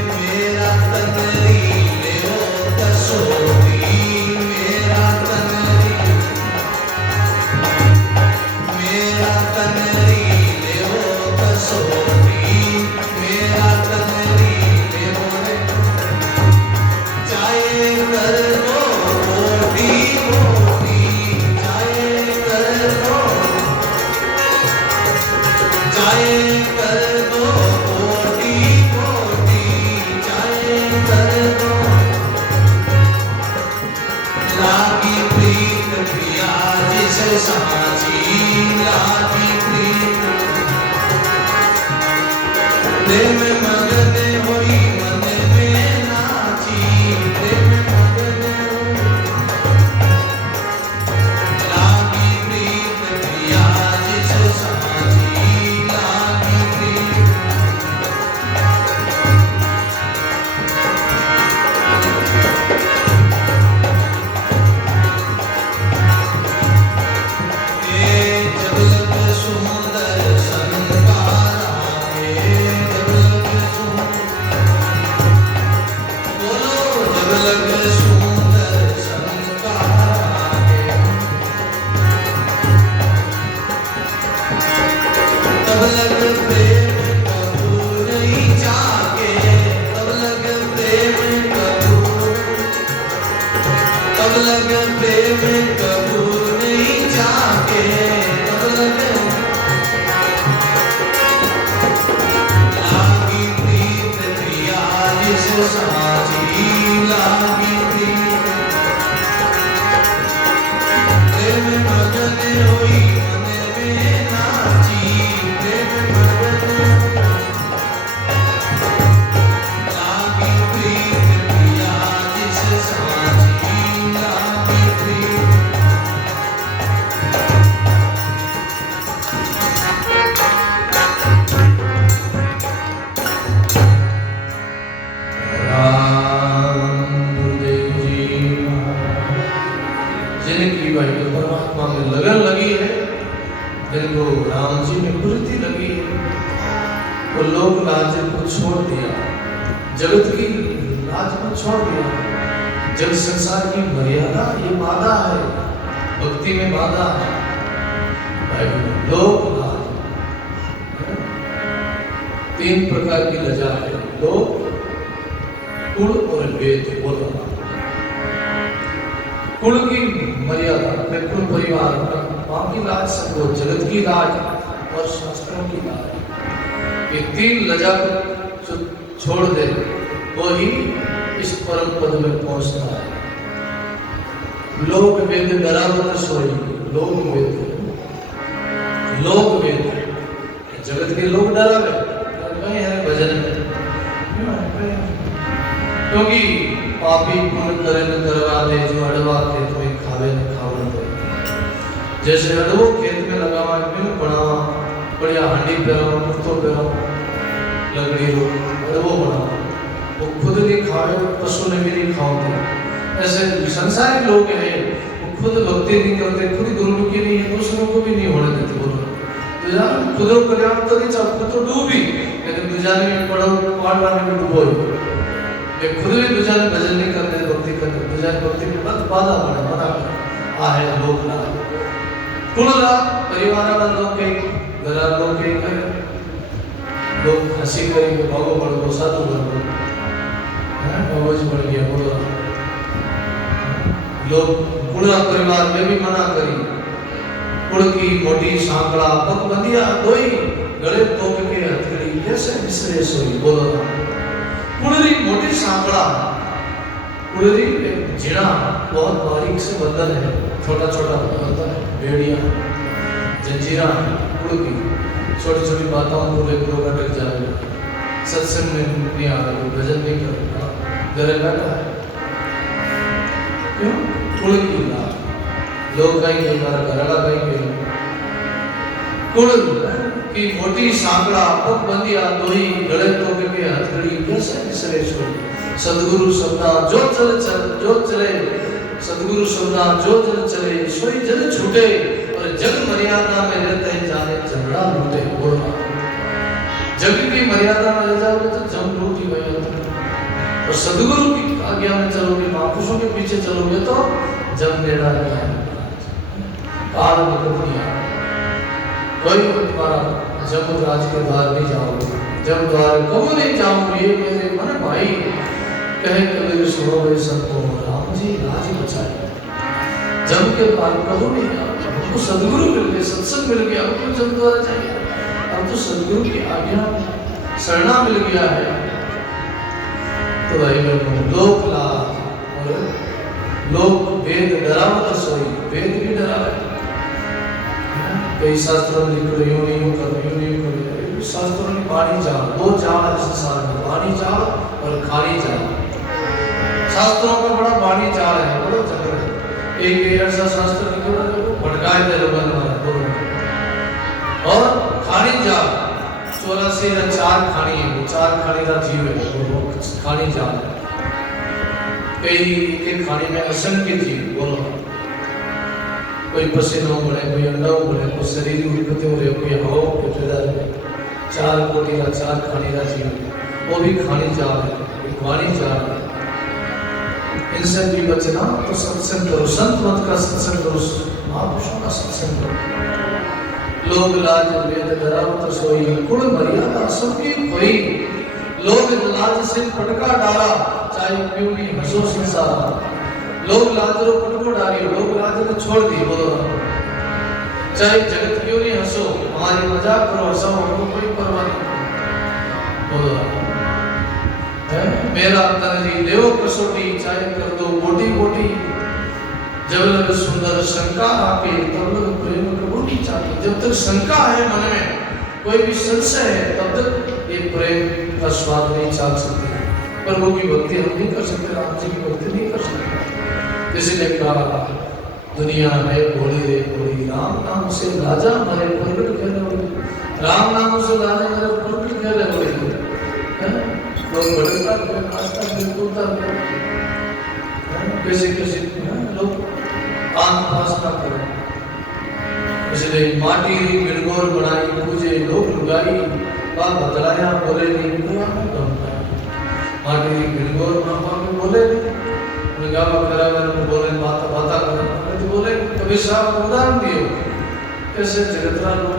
मेरा तन ले हो कसोटी लगे प्रेम कबू नहीं जाके, तब लगे लागी प्रीत प्रिया जिस साची, लागी प्रीत प्रेम मगन होई मन में नाची, प्रेम मगन लागी प्रीत प्रिया जिस साची, लागी प्रीत रामदेव जी जिनकी भाई तो परमात्मा में लगन लगी है, जिनको राम जी में प्रीति लगी है, वो लोक लाज को छोड़ दिया, जगत की लाज को छोड़ दिया। जग संसार की मर्यादा ये बाधा है, भक्ति में बाधा है भाई। लोक लाज तीन प्रकार की लजा है, लोक, कुल और वेद। बोलो कुल की मर्यादा, अपने कुल परिवार, माँ की लाज, सबको जगत की लाज और शास्त्रों की लाज, ये तीन लजा को जो छोड़ दे वो ही इस परम पद में पहुंचता है। लोक वेद डरावत सोई, लोक वेद, लोक वेद जगत के लोग डरावे कहीं है भजन में, क्योंकि पापी पुण्य करे न करवा दे, जो अड़वा खेत में खावे न खावन दे। जैसे अड़वो खेत में लगावा, बिन बनावा, बढ़िया हांडी पेरावा, कुर्तो पेरावा, लकड़ी रो अड़वो बनावा, वो खुद नहीं खावे, पशु ने भी नहीं खाओ। ऐसे संसारी लोग हैं, वो खुद भक्ति नहीं करते, खुद गुरु की नहीं, दूसरों को भी नहीं होने देते। बोलो खुद कल्याण तो नहीं चाहते, खुद तो डूबी, लेकिन दुजाने में पड़ो, पाड़वा में डूबो। ये खुद भी दुजाने भजन नहीं करते, भक्ति करते, दुजाने भक्ति में मत बाधा बने, मना कर आ है लोक लाज, कुल लाज, परिवार वाला लोग के घरा लोग के घर लोग हंसी करेंगे, भागो पड़ो, साधु बनो, आवाज बढ़ गया। बोलो लोग कुड़ा परिवार में भी मना करी, कुड़ की मोटी सांकड़ा पग बंदिया दोई, गले तोप के हथकड़ी कैसे मिसरे सोई। बोलो कुड़री मोटी सांकड़ा, कुड़री एक जीना बहुत बारीक से बंधन है, छोटा छोटा बंधन है, बेड़ियां जंजीरा कुड़ की, छोटी छोटी बातों को लेकर लोग अटक जाए, सत्संग में नहीं आ रहा, भजन नहीं कर रहा, घरे बैठा है, क्यों? कुड़ की लाज, लोग कहेंगे हमारा घरड़ा कहेंगे, कुड़ की मोटी सांकड़ा पग बंदिया दोई, गले तोप के हथकड़ी कैसे मिसरे सोई। सदगुरु शब्दा जो चले, सदगुरु शब्दा जो चले, सोई जन छूटे, और जग मर्यादा में रहते जाने झगड़ा लूटे। बोलना जग की मर्यादा में रह जाओगे तो जम लूट ही गए, और सदगुरु की आज्ञा में चलोगे, महापुरुषों के पीछे चलोगे तो जम लेना है, काल निकल गया। कोई तुम्हारा जब राज के द्वार नहीं जाओगे, जब द्वार कबू नहीं जाओगे, मेरे मन भाई कहे कबीर सुनो वे संतो, राम जी राज बचाए। जब के द्वार कबू नहीं जाओगे, हमको सदगुरु मिल गए, सत्संग मिल गया, अब तो जब द्वार जाइए, अब तो सदगुरु की आज्ञा शरणा मिल गया है। तो भाई लोक लाज और लोक वेद डरावत सोई, वेद भी डरावे। कई शास्त्रों में लिखो यूं नहीं करो, शास्त्रों में पानी जाल, दो जाल है संसार में, पानी जाल और खाली जाल। शास्त्रों में बड़ा पानी जाल है, बड़ा चक्कर है। एक ऐसा शास्त्र निकला जो भटकाए दे लोगों को, और खाली जाल 84 या 4 खानी है, वो 4 खानी का जीव है, वो खाली जाल है। कई एक खानी में असंख्य जीव, बोलो कोई पसीनो बने, कोई अंडा बने, कोई शरीर की उत्पत्ति हो रही, कोई हवा के पैदा है। 4 कोटि का 4 खानी का जीव, वो भी खानी जाल है, वाणी जाल है। इनसे भी बचना तो सत्संग करो, संत मत का सत्संग करो, महापुरुषों का सत्संग करो। लोग लाज वेद डरावत सोई, कुल मर्यादा सबकी खोई। लोग लाज से पटका डाला, चाहे क्यों नहीं हंसो संसार। लोग लाजरो पटको डालियो, लोग लाजरो छोड़ दी, बोलो चाहे जगत क्यों नहीं हंसो, हमारी मजाक करो, हंसो, हमको कोई परवाह नहीं, बोलो मेरा तनजी देव कसोटी, चाहे कर दो मोटी मोटी, जब लग सुंदर शंका आके तब लग प्रेम कबूटी चाहती। जब तक शंका है मन में, कोई भी संशय है, तब तक ये प्रेम का स्वाद नहीं चाल सकते। प्रभु की भक्ति हम नहीं कर सकते, राम जी की भक्ति नहीं कर सकते। किसी ने कहा दुनिया है भोली रे भोली, राम नाम से राजा मरे प्रगट कह रहे, राम नाम से राजा मरे प्रगट कह रहे, लोग भटकता है, रास्ता बिल्कुल कैसे कैसे लोग आंख पास ना करें, इसलिए माटी बिरगोर बनाई पूजे लोग लुगाई, बात बतलाया बोले नहीं, माटी बिरगोर मामा में बोले नहीं, गावा करावर में बोले बाता बाता कर, तो बोले कभी साहब उदाहरण दियो, कैसे जगतरा लोग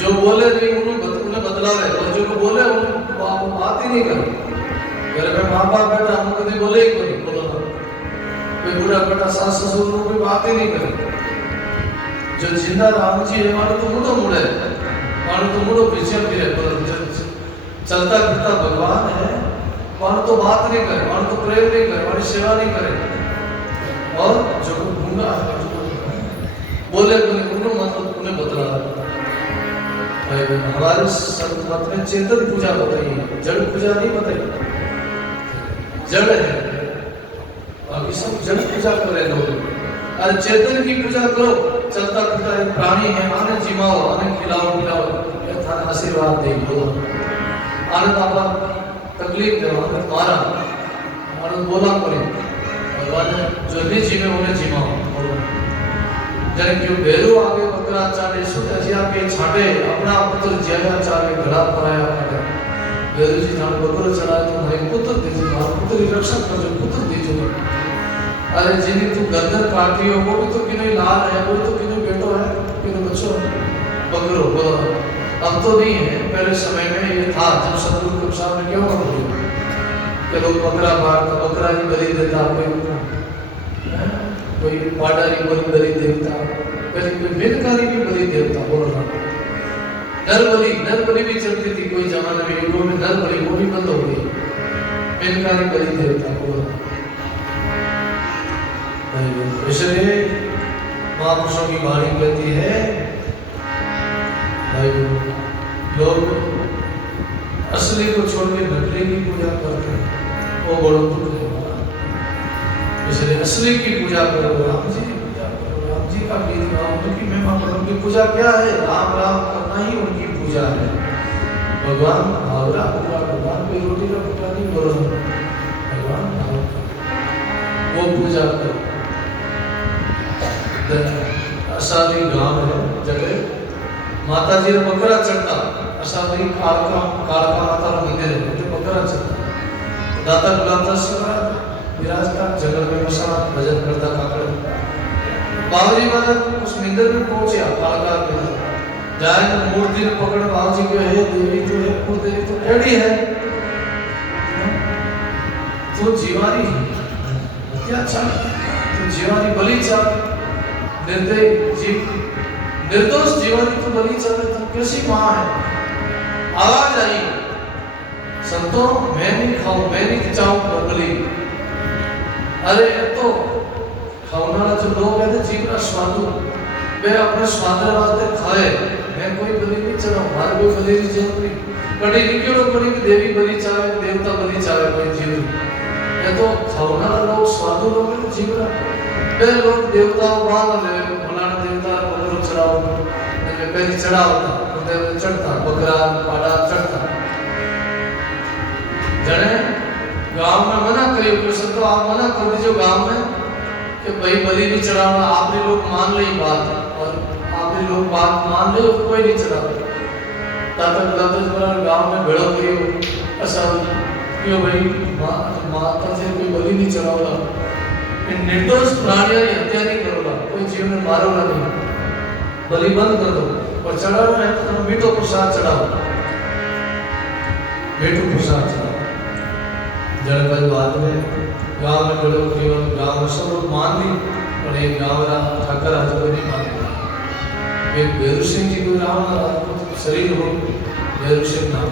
जो बोले नहीं उन्हें बतला रहे, और जो को बोले उन्हें बात ही नहीं करे। घर में माँ बाप बेटा हम कभी बोले ही कोई बोलो, कोई बूढ़ा बेटा सास ससुर लोग कोई बात ही नहीं करे। जो जिंदा राम जी है मानो तो मुड़ो मुड़े, मानो तो मुड़ो पीछे फिरे, चलता फिरता भगवान है, मानो तो बात नहीं करे, मानो तो प्रेम नहीं करे, मानो सेवा नहीं करे। और जो गूंगा बोले उन्हें मतलब उन्हें बतला हमारे संत मत में चेतन पूजा बताइए, जड़ पूजा नहीं बताइए, जड़ है, बाकी सब जड़ पूजा करे लोग, अरे चेतन की पूजा करो, चलता फिरता एक प्राणी है, आने जिमाओ, आने खिलाओ पिलाओ, थाने आशीर्वाद दे बोलो, आनंद आपा तकलीफ दे, आनंद मारा, आनंद बोला पड़े, भगवान जो नहीं जिमे उन्हें जिमाओ बोलो। जन क्यों बेरू आगे बकरा चाले, सुत अजिया के छाटे, अपना पुत्र जया चाले घड़ा पराया काटे। बेरू जी जान बकरो चलाए तो हमारे पुत्र दीजिए, हमारे पुत्र की रक्षा कर जो पुत्र दीजिए। अरे जिन्हें तू गर्दन काटी हो, वो भी तो किन्हीं लाल है, वो भी तो किन्हीं बेटो है, किन्हीं बच्चों बकरो बोलो। अब तो नहीं है, पहले समय में ये था, जब सतगुरु के सामने क्यों बोले कि लोग बकरा मारता, बकरा ही बलि देता, कोई पाडारी बलि देवता, पहले कोई मिलकारी भी बलि देवता बोल रहा, नर बलि भी चलती थी कोई जमाने में, युगों में नर बलि वो भी बंद हो गई, मिलकारी बलि देवता बोल रहा। इसलिए महापुरुषों की वाणी कहती है भाई लोग असली को छोड़ के नकली की पूजा करते हैं, वो बड़ो दुख है। इसलिए असली की पूजा करो, राम जी की पूजा करो, राम जी का गीत गाओ, उनकी महिमा करो। उनकी पूजा क्या है? राम राम करना ही उनकी पूजा है। भगवान भावरा पूजा, भगवान की रोटी का पूजा नहीं करो, भगवान वो पूजा करो। असादी गांव है जगह माता जी ने बकरा चढ़ता, असादी कालका माता का मंदिर है, तो बकरा चढ़ता, दाता बुलाता सरा विराजता जंगल में बसा, भजन करता काकड़। बाबूजी महाराज उस मंदिर में पहुंचे, कालका के जाए तो मूर्ति पकड़ बाबूजी को, हे देवी तो है, वो देवी तो टेढ़ी है, तो जीवारी क्या अच्छा, तो जीवारी बलि चाह, निर्दोष जीवानी तो बलि चाहे, तो कैसी माँ है? आवाज आई, संतों मैं नहीं खाऊं, मैं नहीं चाहूं बलि। अरे तो खाना जो लोग कहते जीव का स्वादु, वे अपने स्वाद वास्ते खाए, मैं कोई बलि नहीं चढ़ाऊं, हमारे कोई बलि नहीं चाहिए। कड़ी नहीं क्यों कड़ी की देवी बलि चाहे, देवता बलि चाहे, कोई जीव ये तो खाना लोग स्वादु लोग जीव वे लोग देवताओं मान ले, फलाना देवता बकरो चढ़ाओ, पहले चढ़ाओता, उधर चढ़ता, बकरा पाड़ा चढ़ता। जने गांव में मना करियो, कृष्ण तो आप मना कर दीजिए गांव में कि भाई बलि नहीं चढ़ाना, आपने लोग मान ली बात, और आपने लोग बात मान ले तो कोई नहीं चढ़ाता। ताता गांव में भेड़ो करियो, ऐसा क्यों भाई माता से कोई बलि नहीं चढ़ाओगा, निर्दोष प्राणी की हत्या नहीं करोगा, कोई जीव में मारोगा नहीं, बलि बंद कर दो। और चढ़ाना है तो मीठो प्रसाद चढ़ाओ, मीठो प्रसाद चढ़ाओ। जड़बल बाद में गांव में गड़ो करीबन गांव में सब लोग मान ली और एक गांव का ठाकर आज कोई नहीं मान एक बेरू सिंह जी को नाम ना शरीर हो बेरू सिंह नाम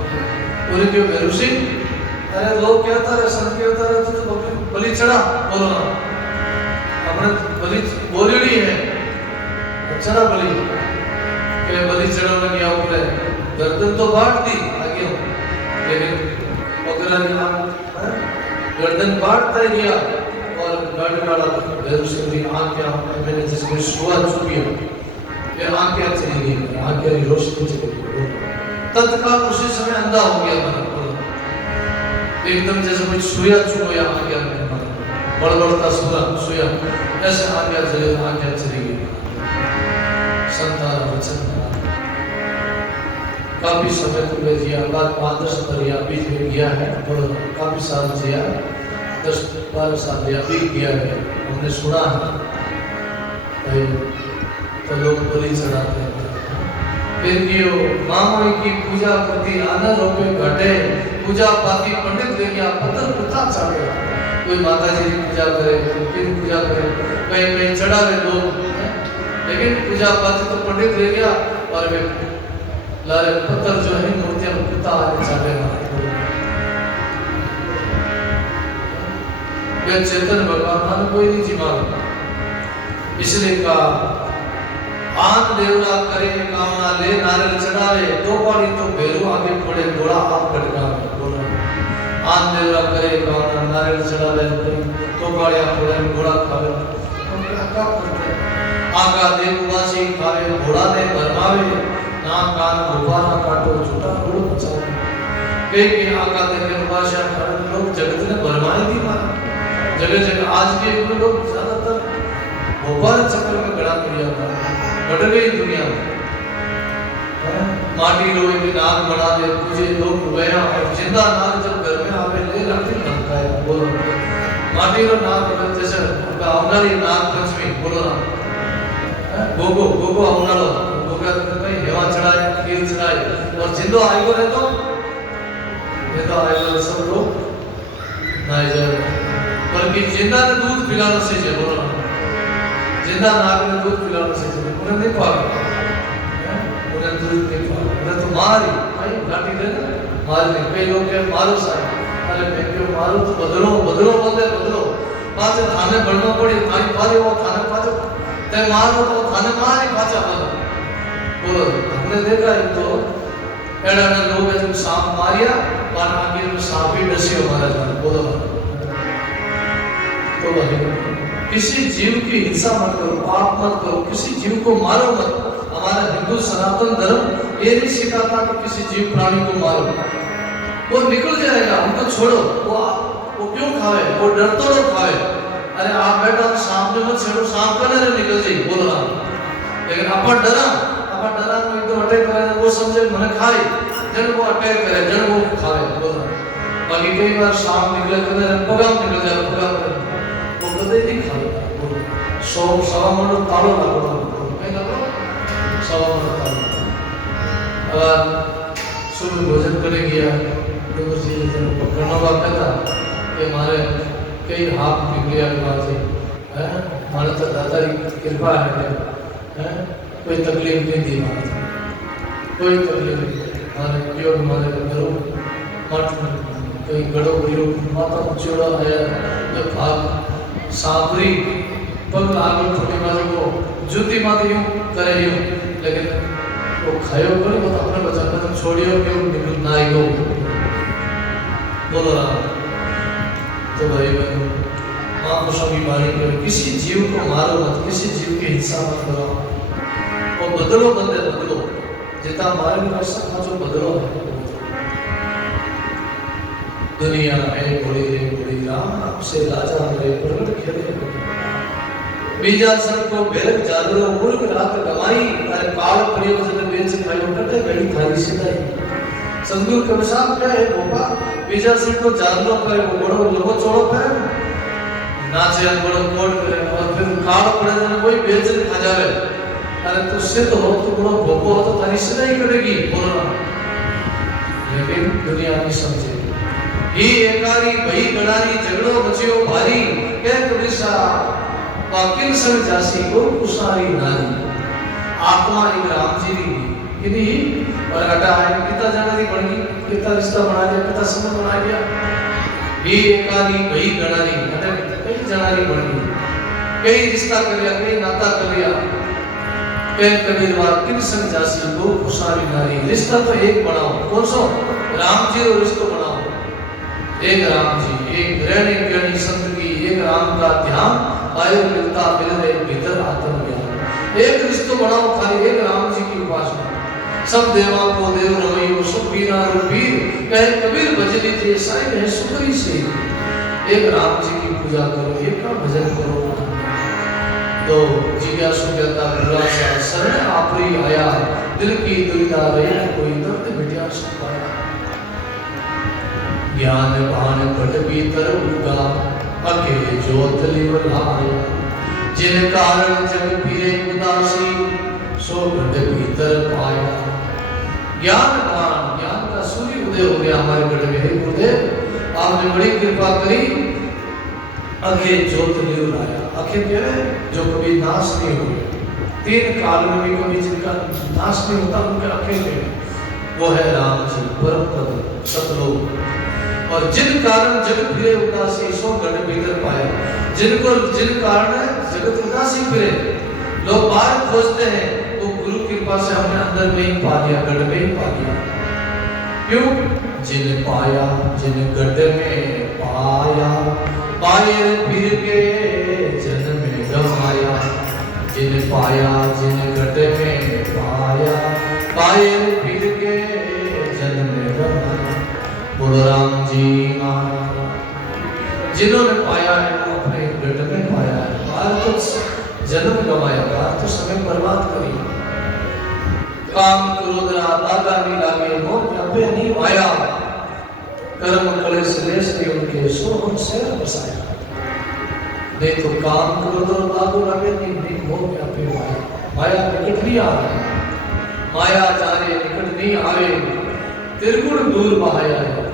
पूरे क्यों बेरू सिंह अरे लोग कहता रहे संत कहता रहे तो बलि चढ़ा बोलो ना अपने बलि बोली है चढ़ा बलि के बलि चढ़ाने गया ऊपर गर्दन तो बांट दी आगे लेकिन गर्दन बांटता गया और गाड़ी वाला बेरू सिंह की आंखें मैंने जिसमें सुआ चुकी फिर आंखें चली गई आंखें की रोशनी चली गई तत्काल उसी समय अंधा हो गया एकदम जैसे कोई सुया चुकोया आंखें बड़बड़ता सुया ऐसे आंखें चली गई संतान वचन काफी समय तक मैं जिया बात 5-10 परिया बीच में गया है और काफी साल जिया 10-12 साल जिया भी गया है हमने सुना है तो लोग बलि चढ़ाते हैं फिर क्यों मामा की पूजा करती आना रोपे घटे पूजा पाती पंडित ले गया पत्थर पुता चढ़ गया कोई माता जी की पूजा करे फिर पूजा करे कहीं कहीं चढ़ावे लोग लेकिन पूजा पाती तो पंडित ले गया और वे लारे पत्थर जो है मूर्तियां पिता आने चले वे चेतन भगवान मान कोई नहीं जी मार इसलिए का आन देवरा करे कामना ले नारियल चढ़ावे दो बारी तो बेरू आगे पड़े घोड़ा आप कटका बोलो आन देवरा करे कामना नारियल चढ़ावे तो बारी आप पड़े घोड़ा खावे क्या करते आगा देववासी खावे घोड़ा ने भरमावे ना कान भगवान काटो झूठा रोड बचाओ के आका देखे भाषा कारण लोग जगत ने भरमाई दी मारा जगह जगह आज के युग में लोग ज्यादातर भोपाल चक्कर में गड़ा पिया बढ़ गई दुनिया माटी लोहे के नाग बना दे पूजे लोग गया और जिंदा नाग जब घर में आवे ले लाठी धमकाया बोलो माटी रो नाग जैसे अवनाली नाग पंचमी बोलो ना गोगो गोगो अवनालो हेवा चढ़ाए खीर चढ़ाए और जिंदो आएगो रहे तो ये तो आएगो सब लोग नहीं जाए बल्कि जिंदा ने दूध पिलाना चाहिए बोलो ना जिंदा नाग ने दूध पिलाना चाहिए उन्हें नहीं पागे उन्हें दूध नहीं पागे उन्हें तो मारी भाई लाठी दे मार नहीं कई लोग क्या मारो सारे अरे मैं क्यों मारो तो बदलो बदलो बदलो पाचे थाने बढ़ना पड़ी थाने पाले वो थाने पाचे ते मारो तो थाने मारी पाचा बदलो बोलो हमने देखा है तो एड़ा ने लोग ऐसे सांप मारिया और आगे में सांप ही डसे हमारा जान बोलो तो भाई किसी जीव की हिंसा मत करो पाप मत करो किसी जीव को मारो मत हमारा हिंदू सनातन धर्म ये नहीं सिखाता कि किसी जीव प्राणी को मारो वो निकल जाएगा उनको छोड़ो वो क्यों खावे वो डर तो ना खावे अरे आप बेटा सांप ने मत छेड़ो सांप का ना निकल जाए बोलो ना लेकिन अपन डरा डरा को एकदम अटैक करे वो समझे मने खाए जन वो अटैक करे जन वो खाए बोला बाकी कई बार शाम निकले कदे पगाम निकल जाए पगाम वो कदे नहीं खाए सौ सवा मन तालो लागो कहीं लागो सवा मन तालो अगर सुबह भोजन करे गया तो जी ने पकड़ना बात था कि हमारे कई हाथ निकले बात है हमारे तो दादा की कृपा है कोई तकलीफ नहीं दी माता कोई तकलीफ नहीं हमारे प्योर हमारे घरों मठ कोई गड़ो गिरो माता चोड़ा आया जब भाग साबरी पग आगे छोटी माता को जूती माता यूं करे यूं लेकिन वो खायो करे वो अपने बच्चा को छोड़ियो क्यों निकल ना आएगो बोलो राम तो भाई बहनों महापुरुषों की वाणी करो किसी जीव को मारो मत किसी जीव की हिंसा मत करो और बदलो बंदे बदलो जितना हमारे भी कर सकता जो बदलो दुनिया है बड़ी राम आपसे राजा हमारे प्रकट खेले बीजा सर को बेरक जागरो मूर्ख रात गवाई अरे काल प्रयोग से बेच खाई उठते गड़ी थारी सिधाई संगुर के साथ क्या है गोपा बीजा सर को जागरो करे वो बड़ो लोगो छोड़ो पे नाचे बड़ो कोट करे और फिर काल पड़े जाने कोई बेच खा जावे अरे तुझसे तो हो तो बड़ा भोपो हो तो तारी से नहीं करेगी बोलना लेकिन दुनिया नहीं समझे ही एकारी भई गणारी झगड़ो मचियो भारी के कबीसा वाकिल संग जासी को कुसारी नारी आत्मा एक राम जी री किनी और हटा है कितना जाना दी बन गई कितना रिश्ता बना दिया कितना संबंध बना दिया ही एकारी भई गणारी मतलब कई जनारी बन गई कई रिश्ता कर लिया कई नाता कर लिया कई कबीर वाकिल संग जासी को कुसारी नारी रिश्ता तो एक बनाओ कौन सा राम जी रो रिश्ता बनाओ एक राम जी एक रहने ज्ञानी संत की एक राम का ध्यान आयो मिलता मिल रहे भीतर आत्मज्ञान एक रिश्तो बनाओ खाली एक राम जी की उपासना सब देवा को देव रमैयो सब पीरा वीर कहे कबीर भज लीजिए साईं है सुखरी से एक राम जी की पूजा करो एक का भजन करो तो जिज्ञासु कहता बुरा सा शरण आपरी आया दिल की दुविधा रही कोई दर्द मिटा सकाया ज्ञान भान पट भीतर उगा अकेले ज्योत लिव लाया जिन कारण जग फिरे उदासी सो घट भीतर पाया ज्ञान भान ज्ञान का सूर्य उदय हो गया हमारे घट में हे गुरुदेव आपने बड़ी कृपा करी अके ज्योत लिव लाया अखे क्या है जो कभी नाश नहीं हुए तीन काल में भी कभी जिनका नाश नहीं होता उनके अकेले वो है राम जी परम पद सतलोक और जिन कारण जगत फिरे उदासी सो घट भीतर पाया जिनको जिन कारण जगत उदासी फिरे लोग बाहर खोजते हैं वो गुरु कृपा से हमने अंदर में ही पा लिया घट में ही पा लिया क्यों जिन पाया जिन घट में पाया पाए फिर के जन्म में गवाया जिन पाया जिन घट में पाया पाए फिर के जन्म में गवाया बोलो राम जी महाराज जिन्होंने पाया है वो अपने घट में पाया है बाहर तो जन्म गवाया बाहर तो समय बर्बाद करी काम क्रोध राधा नहीं लागे मोह व्यापे नहीं माया कर्म कले श्लेष ने उनके सो हम शहर बसाया नहीं तो काम क्रोध राधा लागे नहीं मोह व्यापे माया माया निकट नहीं आवे माया जाने निकट नहीं आवे त्रिगुण दूर बहाया है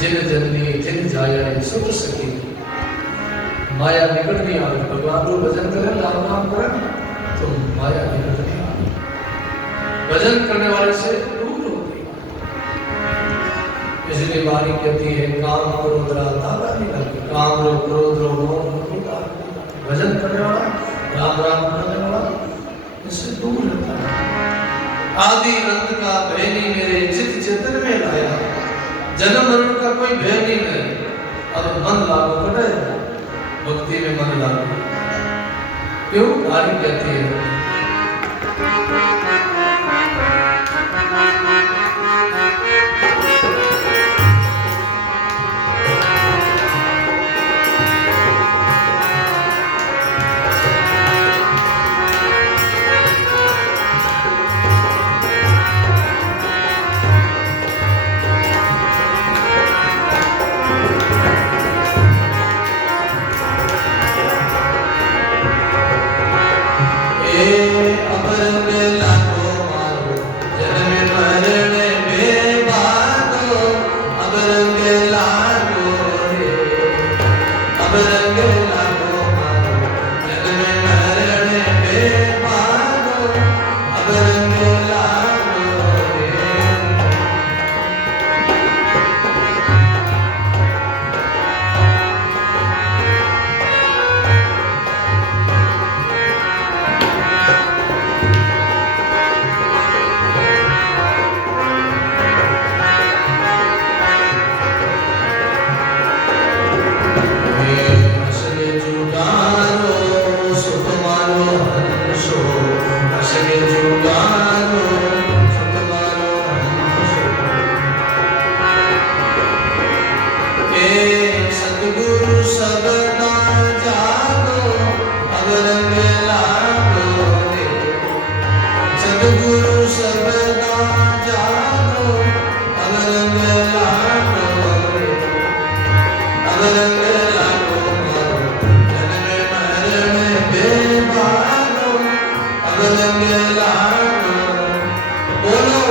जिन जननी जिन जाया सुत सकी माया निकट नहीं आवे भगवान को भजन करें राम नाम करें तो माया निकट नहीं आवे भजन करने वाले से दूर होती है इसलिए वाणी कहती है काम क्रोध राधा नहीं लगे काम रो क्रोध रो मोह भजन करने वाला राम राम करने वाला इससे दूर रहता है आदि अंत का भय नहीं मेरे चित्त चेतन में लाया जन्म मरण का कोई भय नहीं है अब मन लागू कटे भक्ति में मन लागू क्यों वाणी कहती है बोलो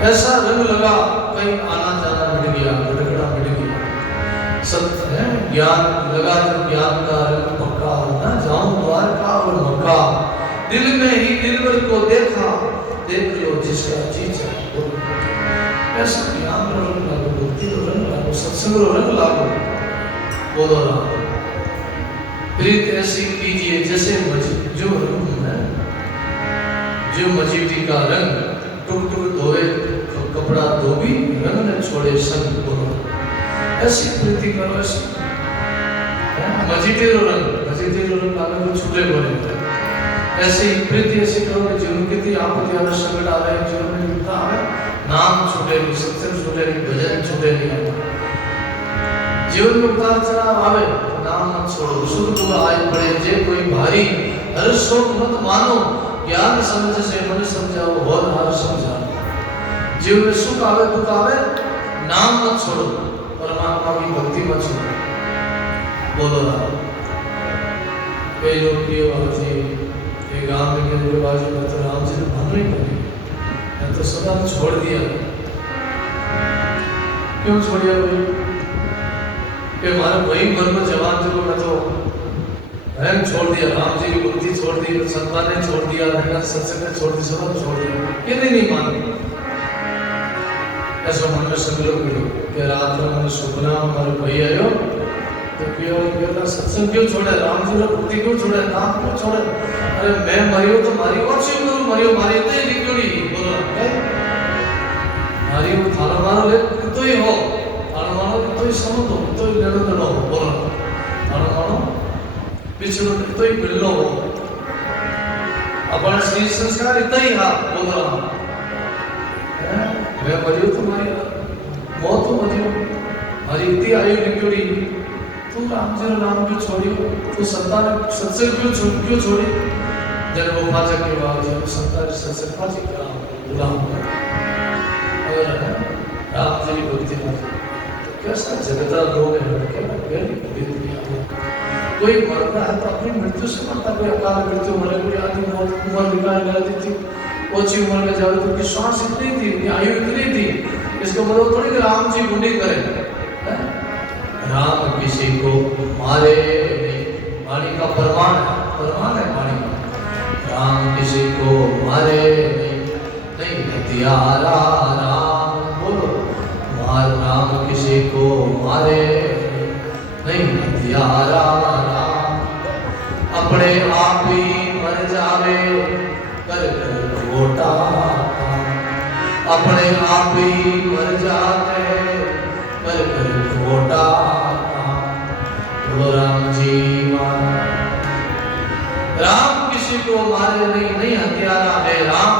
ऐसा रंग लगा कहीं आना जाना मिट गया, भटकना मिट गया। सत्य है ज्ञान लगा जब ज्ञान का रंग पक्का, ना जाऊं द्वारका और मक्का। दिल में ही दिलवर को देखा, देख लो जिसका जी चाहे। ऐसा ज्ञान रो रंग लागो, भक्ति रो रंग लागो, सत्संग रो रंग लागो। बोलो राम। प्रीत ऐसी कीजिए जैसे जो रंग है, जो मजीठी का रंग टुक टुक धोए कपड़ा धोबी, रंग न छोड़े संग। बोलो ऐसी प्रीति करो, ऐसी मजीठी रो रंग लागे को छूटे बोले। ऐसी प्रीति ऐसी करो कि जीवन कितनी आपत्ति आवे, संकट आ रहे हैं जीवन में, विपदा आवे, नाम छूटे नहीं, सत्संग छूटे नहीं, भजन छूटे नहीं। जीवन में उतार चढ़ाव आवे, नाम मत छोड़ो। सुख दुख आए पड़े जे कोई भारी, हर शोक मत मानो, ज्ञान समझ से मन समझाओ, और हार समझाओ। जीवन में सुख आवे दुख आवे, नाम मत छोड़ो, परमात्मा की भक्ति मत छोड़ो। बोलो राम। कई लोग प्रिय बाजी ये गांव में के बाजू में तो राम जी ने मन नहीं करी, मैं तो सदा छोड़ दिया। क्यों छोड़िया भाई? कि हमारे वही मन में जवान जी को मैं तो बहन छोड़ दिया, राम जी की भक्ति छोड़ दी, संतान ने छोड़ दिया, सत्संग ने छोड़ दी, सब छोड़ दिया। ये नहीं मानी। ऐसा मन में सब लोग कि रात में मैंने सपना हमारे भाई आयो तो क्यों सत्संग क्यों छोड़े, राम जी ने भक्ति क्यों छोड़े, नाम क्यों छोड़े? अरे मैं मरियो तो मारी और चीज करूं, मरियो मारी तो ही क्यों नहीं? बोलो मारी वो थाना मारो ले तो ही हो, थाना मारो तो ही समझ हो, तो ही लड़ो लड़ो हो। बोलो थाना मारो पिछड़ो तो ही मिलनो हो। अपन श्री संस्कार इतना ही हा। बोलो मैं मरियो तो मारी मौत तो मरियो, मारी इतनी आयु निकली, तू राम जी नाम क्यों छोड़ियो, तू संतान सत्संग क्यों छोड़ी? जब वो पाचक के बाद जब संतान सत्संग पाचक क्या गुलाम अगर राम जी की भक्ति में तो कैसा जगता लोग है, कोई मरता है तो अपनी मृत्यु से मरता, कोई अकाल मृत्यु मरे, कोई आदि मौत उम्र निकाल जाती थी, ओछी उम्र में जाते तो उनकी श्वास इतनी थी, आयु इतनी थी। इसका मतलब थोड़ी कि राम जी बूढ़ी करें। राम किसी को मारे नहीं, वाणी का प्रमाण है वाणी का। राम किसी को मारे नहीं हथियारा राम। बोलो मार राम किसी को मारे नहीं हथियारा राम। अपने आप ही मर जावे कर खोटा, अपने आप ही मर जाते कर खोटा। बोलो राम जी राम किसी को मारे नहीं हथियारा है राम,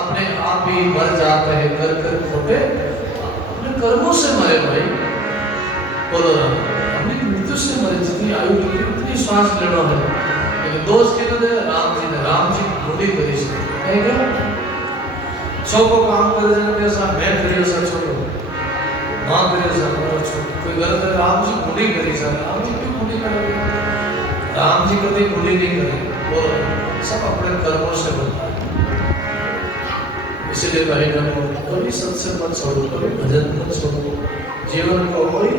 अपने आप ही मर जाते हैं कर खोटे, अपने कर्मों से मरे भाई। बोलो राम अपनी मृत्यु से मरे, जितनी आयु की उतनी श्वास लेना है। लेकिन दोस्त के राम जी बूढ़ी करी है क्या? छोको काम करे जन कैसा मैं करियो सा छोको मां करियो सा मोर छोको, कोई गलत है राम जी बूढ़ी करी सा, राम जी क्यों बूढ़ी करेंगे? राम जी कभी बूढ़ी नहीं करे, वो सब अपने कर्मों से बनता है। इसीलिए भाई कभी सत्संग मत छोड़ो, कभी भजन मत छोड़ो। जीवन को वही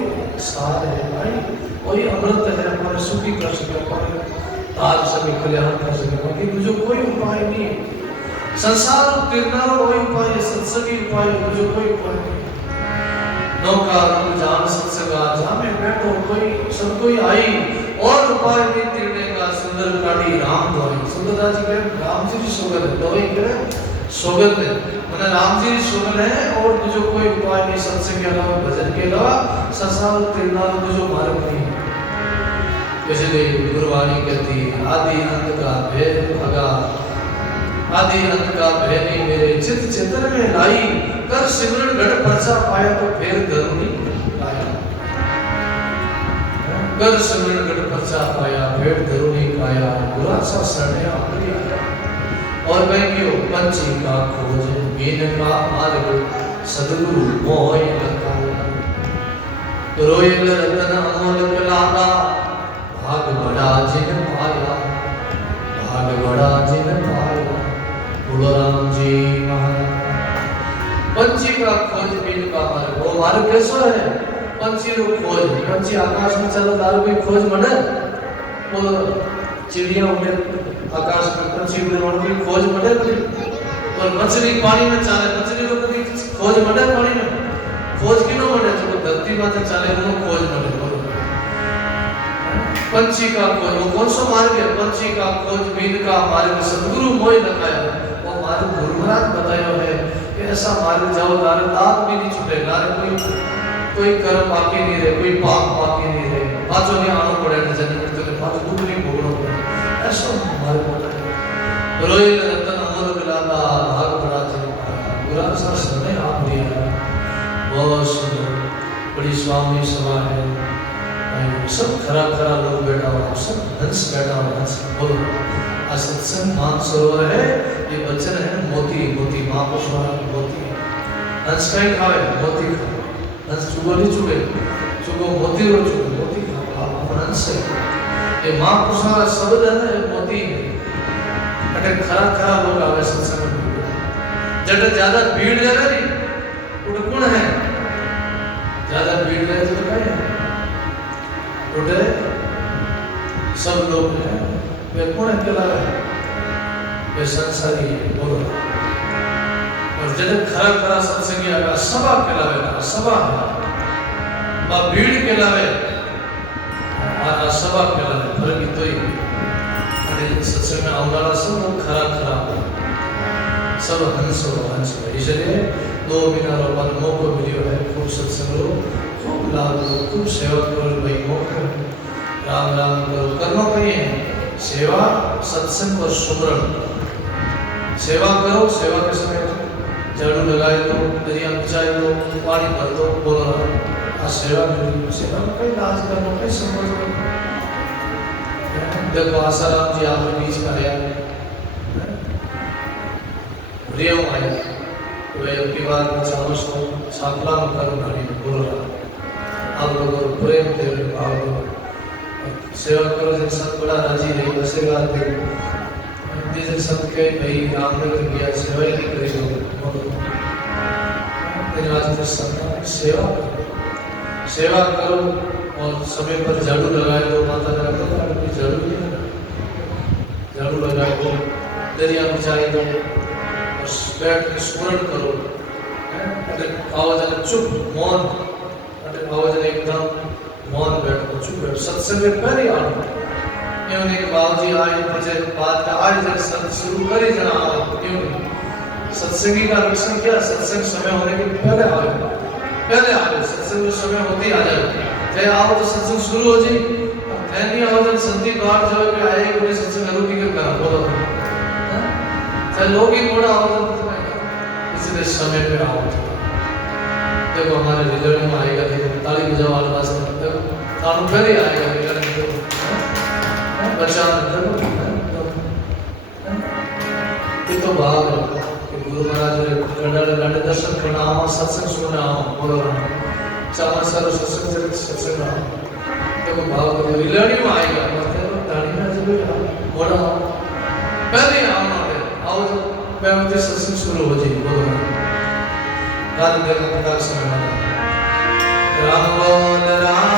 सार है भाई, वही अमृत है, हमारे सुखी कर सके, हमारे तार सके, कल्याण कर सके, बाकी मुझे कोई उपाय नहीं है। संसार उत्तीर्ण वही उपाय है, सत्संगी उपाय मुझे कोई उपाय नहीं। नौका जान सत्संगा जामे बैठो कोई सब कोई आई, और उपाय नहीं तीरने का सुंदर काटी राम द्वारी। सुंदरदास जी कहे राम जी सोगल है, दवाई कहे सोगल है, मैंने राम जी सोगल है और मुझे कोई उपाय नहीं, सत्संग के अलावा भजन के अलावा संसार उत्तीर्ण मुझे मार्ग नहीं। इसलिए गुरुवाणी कहती आदि अंत का भेद भगा, आदि अंत का भेद नहीं मेरे चित चेतन में लाई, कर सिमरन घट परसा पाया तो फिर धर्मी पाया। कर सिमरन घट परसा पाया फिर धर्मी पाया, बुरा सा शरण अपनी आया। और मैं क्यों पंछी का खोज मीन का मार्ग, सदगुरु मोय लगा। रोयल रतन अमोल लागा, भाग बड़ा जिन पाया, भाग बड़ा जिन पाया। बोलो राम जी महाराज। पंछी का खोज बीन का मार्ग। वो मार्ग कैसो है? पंछी रो खोज। पंछी आकाश में चलो तारो कोई खोज मने, वो चिड़िया उड़े आकाश में, पंछी उड़े वालों की खोज मने कभी। और मछली पानी में चाले, मछली रो कभी खोज मने पानी में, खोज की नो मने जो धरती माते चाले वो खोज मने। पंछी का खोज, वो कौन सा मार्ग है? पंछी का खोज बीन का मार्ग सदगुरु मोय लगाया। वो मार्ग गुरु महाराज बतायो है कि ऐसा मार्ग जाओ तारे दाग भी नहीं छूटे, नारे कोई कर्म बाकी नहीं रहे, कोई पाप बाकी नहीं रहे, पाचो नहीं आनो पड़े न जन्म तो पाचो दुख नहीं भोगनो पड़े, ऐसा मार्ग बताया। रोयल रतन अमर मिलाता भाग बड़ा जन पूरा सा समय आप दिया। बहुत सुंदर, बड़ी स्वामी सभा है, सब खरा खरा लोग बैठा हुआ, सब हंस बैठा हुआ, हंस बोलो। आज सत्संग मानसरोवर है, ये वचन है मोती, मोती महापुरुषों का मोती। हंस कहीं खावे, मोती खावे, हंस चुगो नहीं चुगे, चुगो मोती रो चुगो, मोती खाओ, आप हंस है। ये महापुरुषों का शब्द है ना, मोती है। अगर खरा खरा लोग आवे सत्संग में, जब ज्यादा भीड़ लगे नहीं, उठ कौन है? ज्यादा भीड़ लगे तो क्या है? उठे सब लोग हैं, वे कौन अकेला है? वे संसारी है, बोलो। और जब खरा खरा सत्संगी आगा सभा केलावे, सभा बा भीड़ केलावे, आ सभा केलावे, फर्क तो ही। अने सत्संग में आवनारा सब लोग खरा खरा, सब हंसो हंसो। इसलिए 2 महीना रो पर मौको मिलियो है, खूब सत्संग लो, खूब लाभ लो, खूब सेवा करो भाई, मौका राम राम करो। करना कहिए सेवा, सत्संग और सुमरन। सेवा करो, सेवा के समय झाड़ू लगाए दो, दरिया बिछाए दो, पानी भर दो, बोलो आ सेवा मिली। सेवा में कई लाज करना, कई समझ करना। देखो आसाराम जी आप बीच में आया, रेव आया, वे उनकी बात में चाहो सो साकला में करो नहीं, बोलो आप लोगों को प्रेम दे भाव सेवा करो। जब सब बड़ा राजी रही आशीर्वाद दे, जिस सब के भाई रामनगर गया सेवा ही नहीं करी हो, तेरे वास्ते सब सेवा करो, सेवा करो और समय पर झाड़ू लगाए दो। माता का झाड़ू नहीं, झाड़ू लगाए दो, दरिया बिछाई दो, बैठ के स्मरण करो। आवाज चुप मौन, आवाज एकदम मौन बैठो, चुप बैठो। सत्संग में पहले आओ, क्यों नहीं? बाबूजी आए मुझे बात का आज जब सत्संग शुरू करे जना आओ, क्यों नहीं? सत्संगी का लक्षण क्या? सत्संग समय होने के पहले आओ, पहले आओ। सत्संग में समय होते ही आ जाए, चाहे आओ तो सत्संग शुरू हो जाए, नहीं आओ तो संति बाहर जाओ कि आए कोई सत्संग अरुपी के करा बोलो, चाहे लोग ही थोड़ा आओ तो इसलिए समय पे आओ। देखो हमारे रिजल्ट में आएगा, देखो ताली बजाओ वाले पास, देखो तालू पहले आएगा रिजल्ट में, बच्चा ये तो भाव है कि गुरु महाराज ने लंडे दर्शन करना आओ, सत्संग सुनना आओ, बोलो चार साल सत्संग आओ। देखो भाव को रिजल्ट में आएगा, मतलब ताली में जरूर बोला पहले आओ तो मैं मुझे सत्संग शुरू हो जाए, बोलो रात देखो पता समय राम बोल राम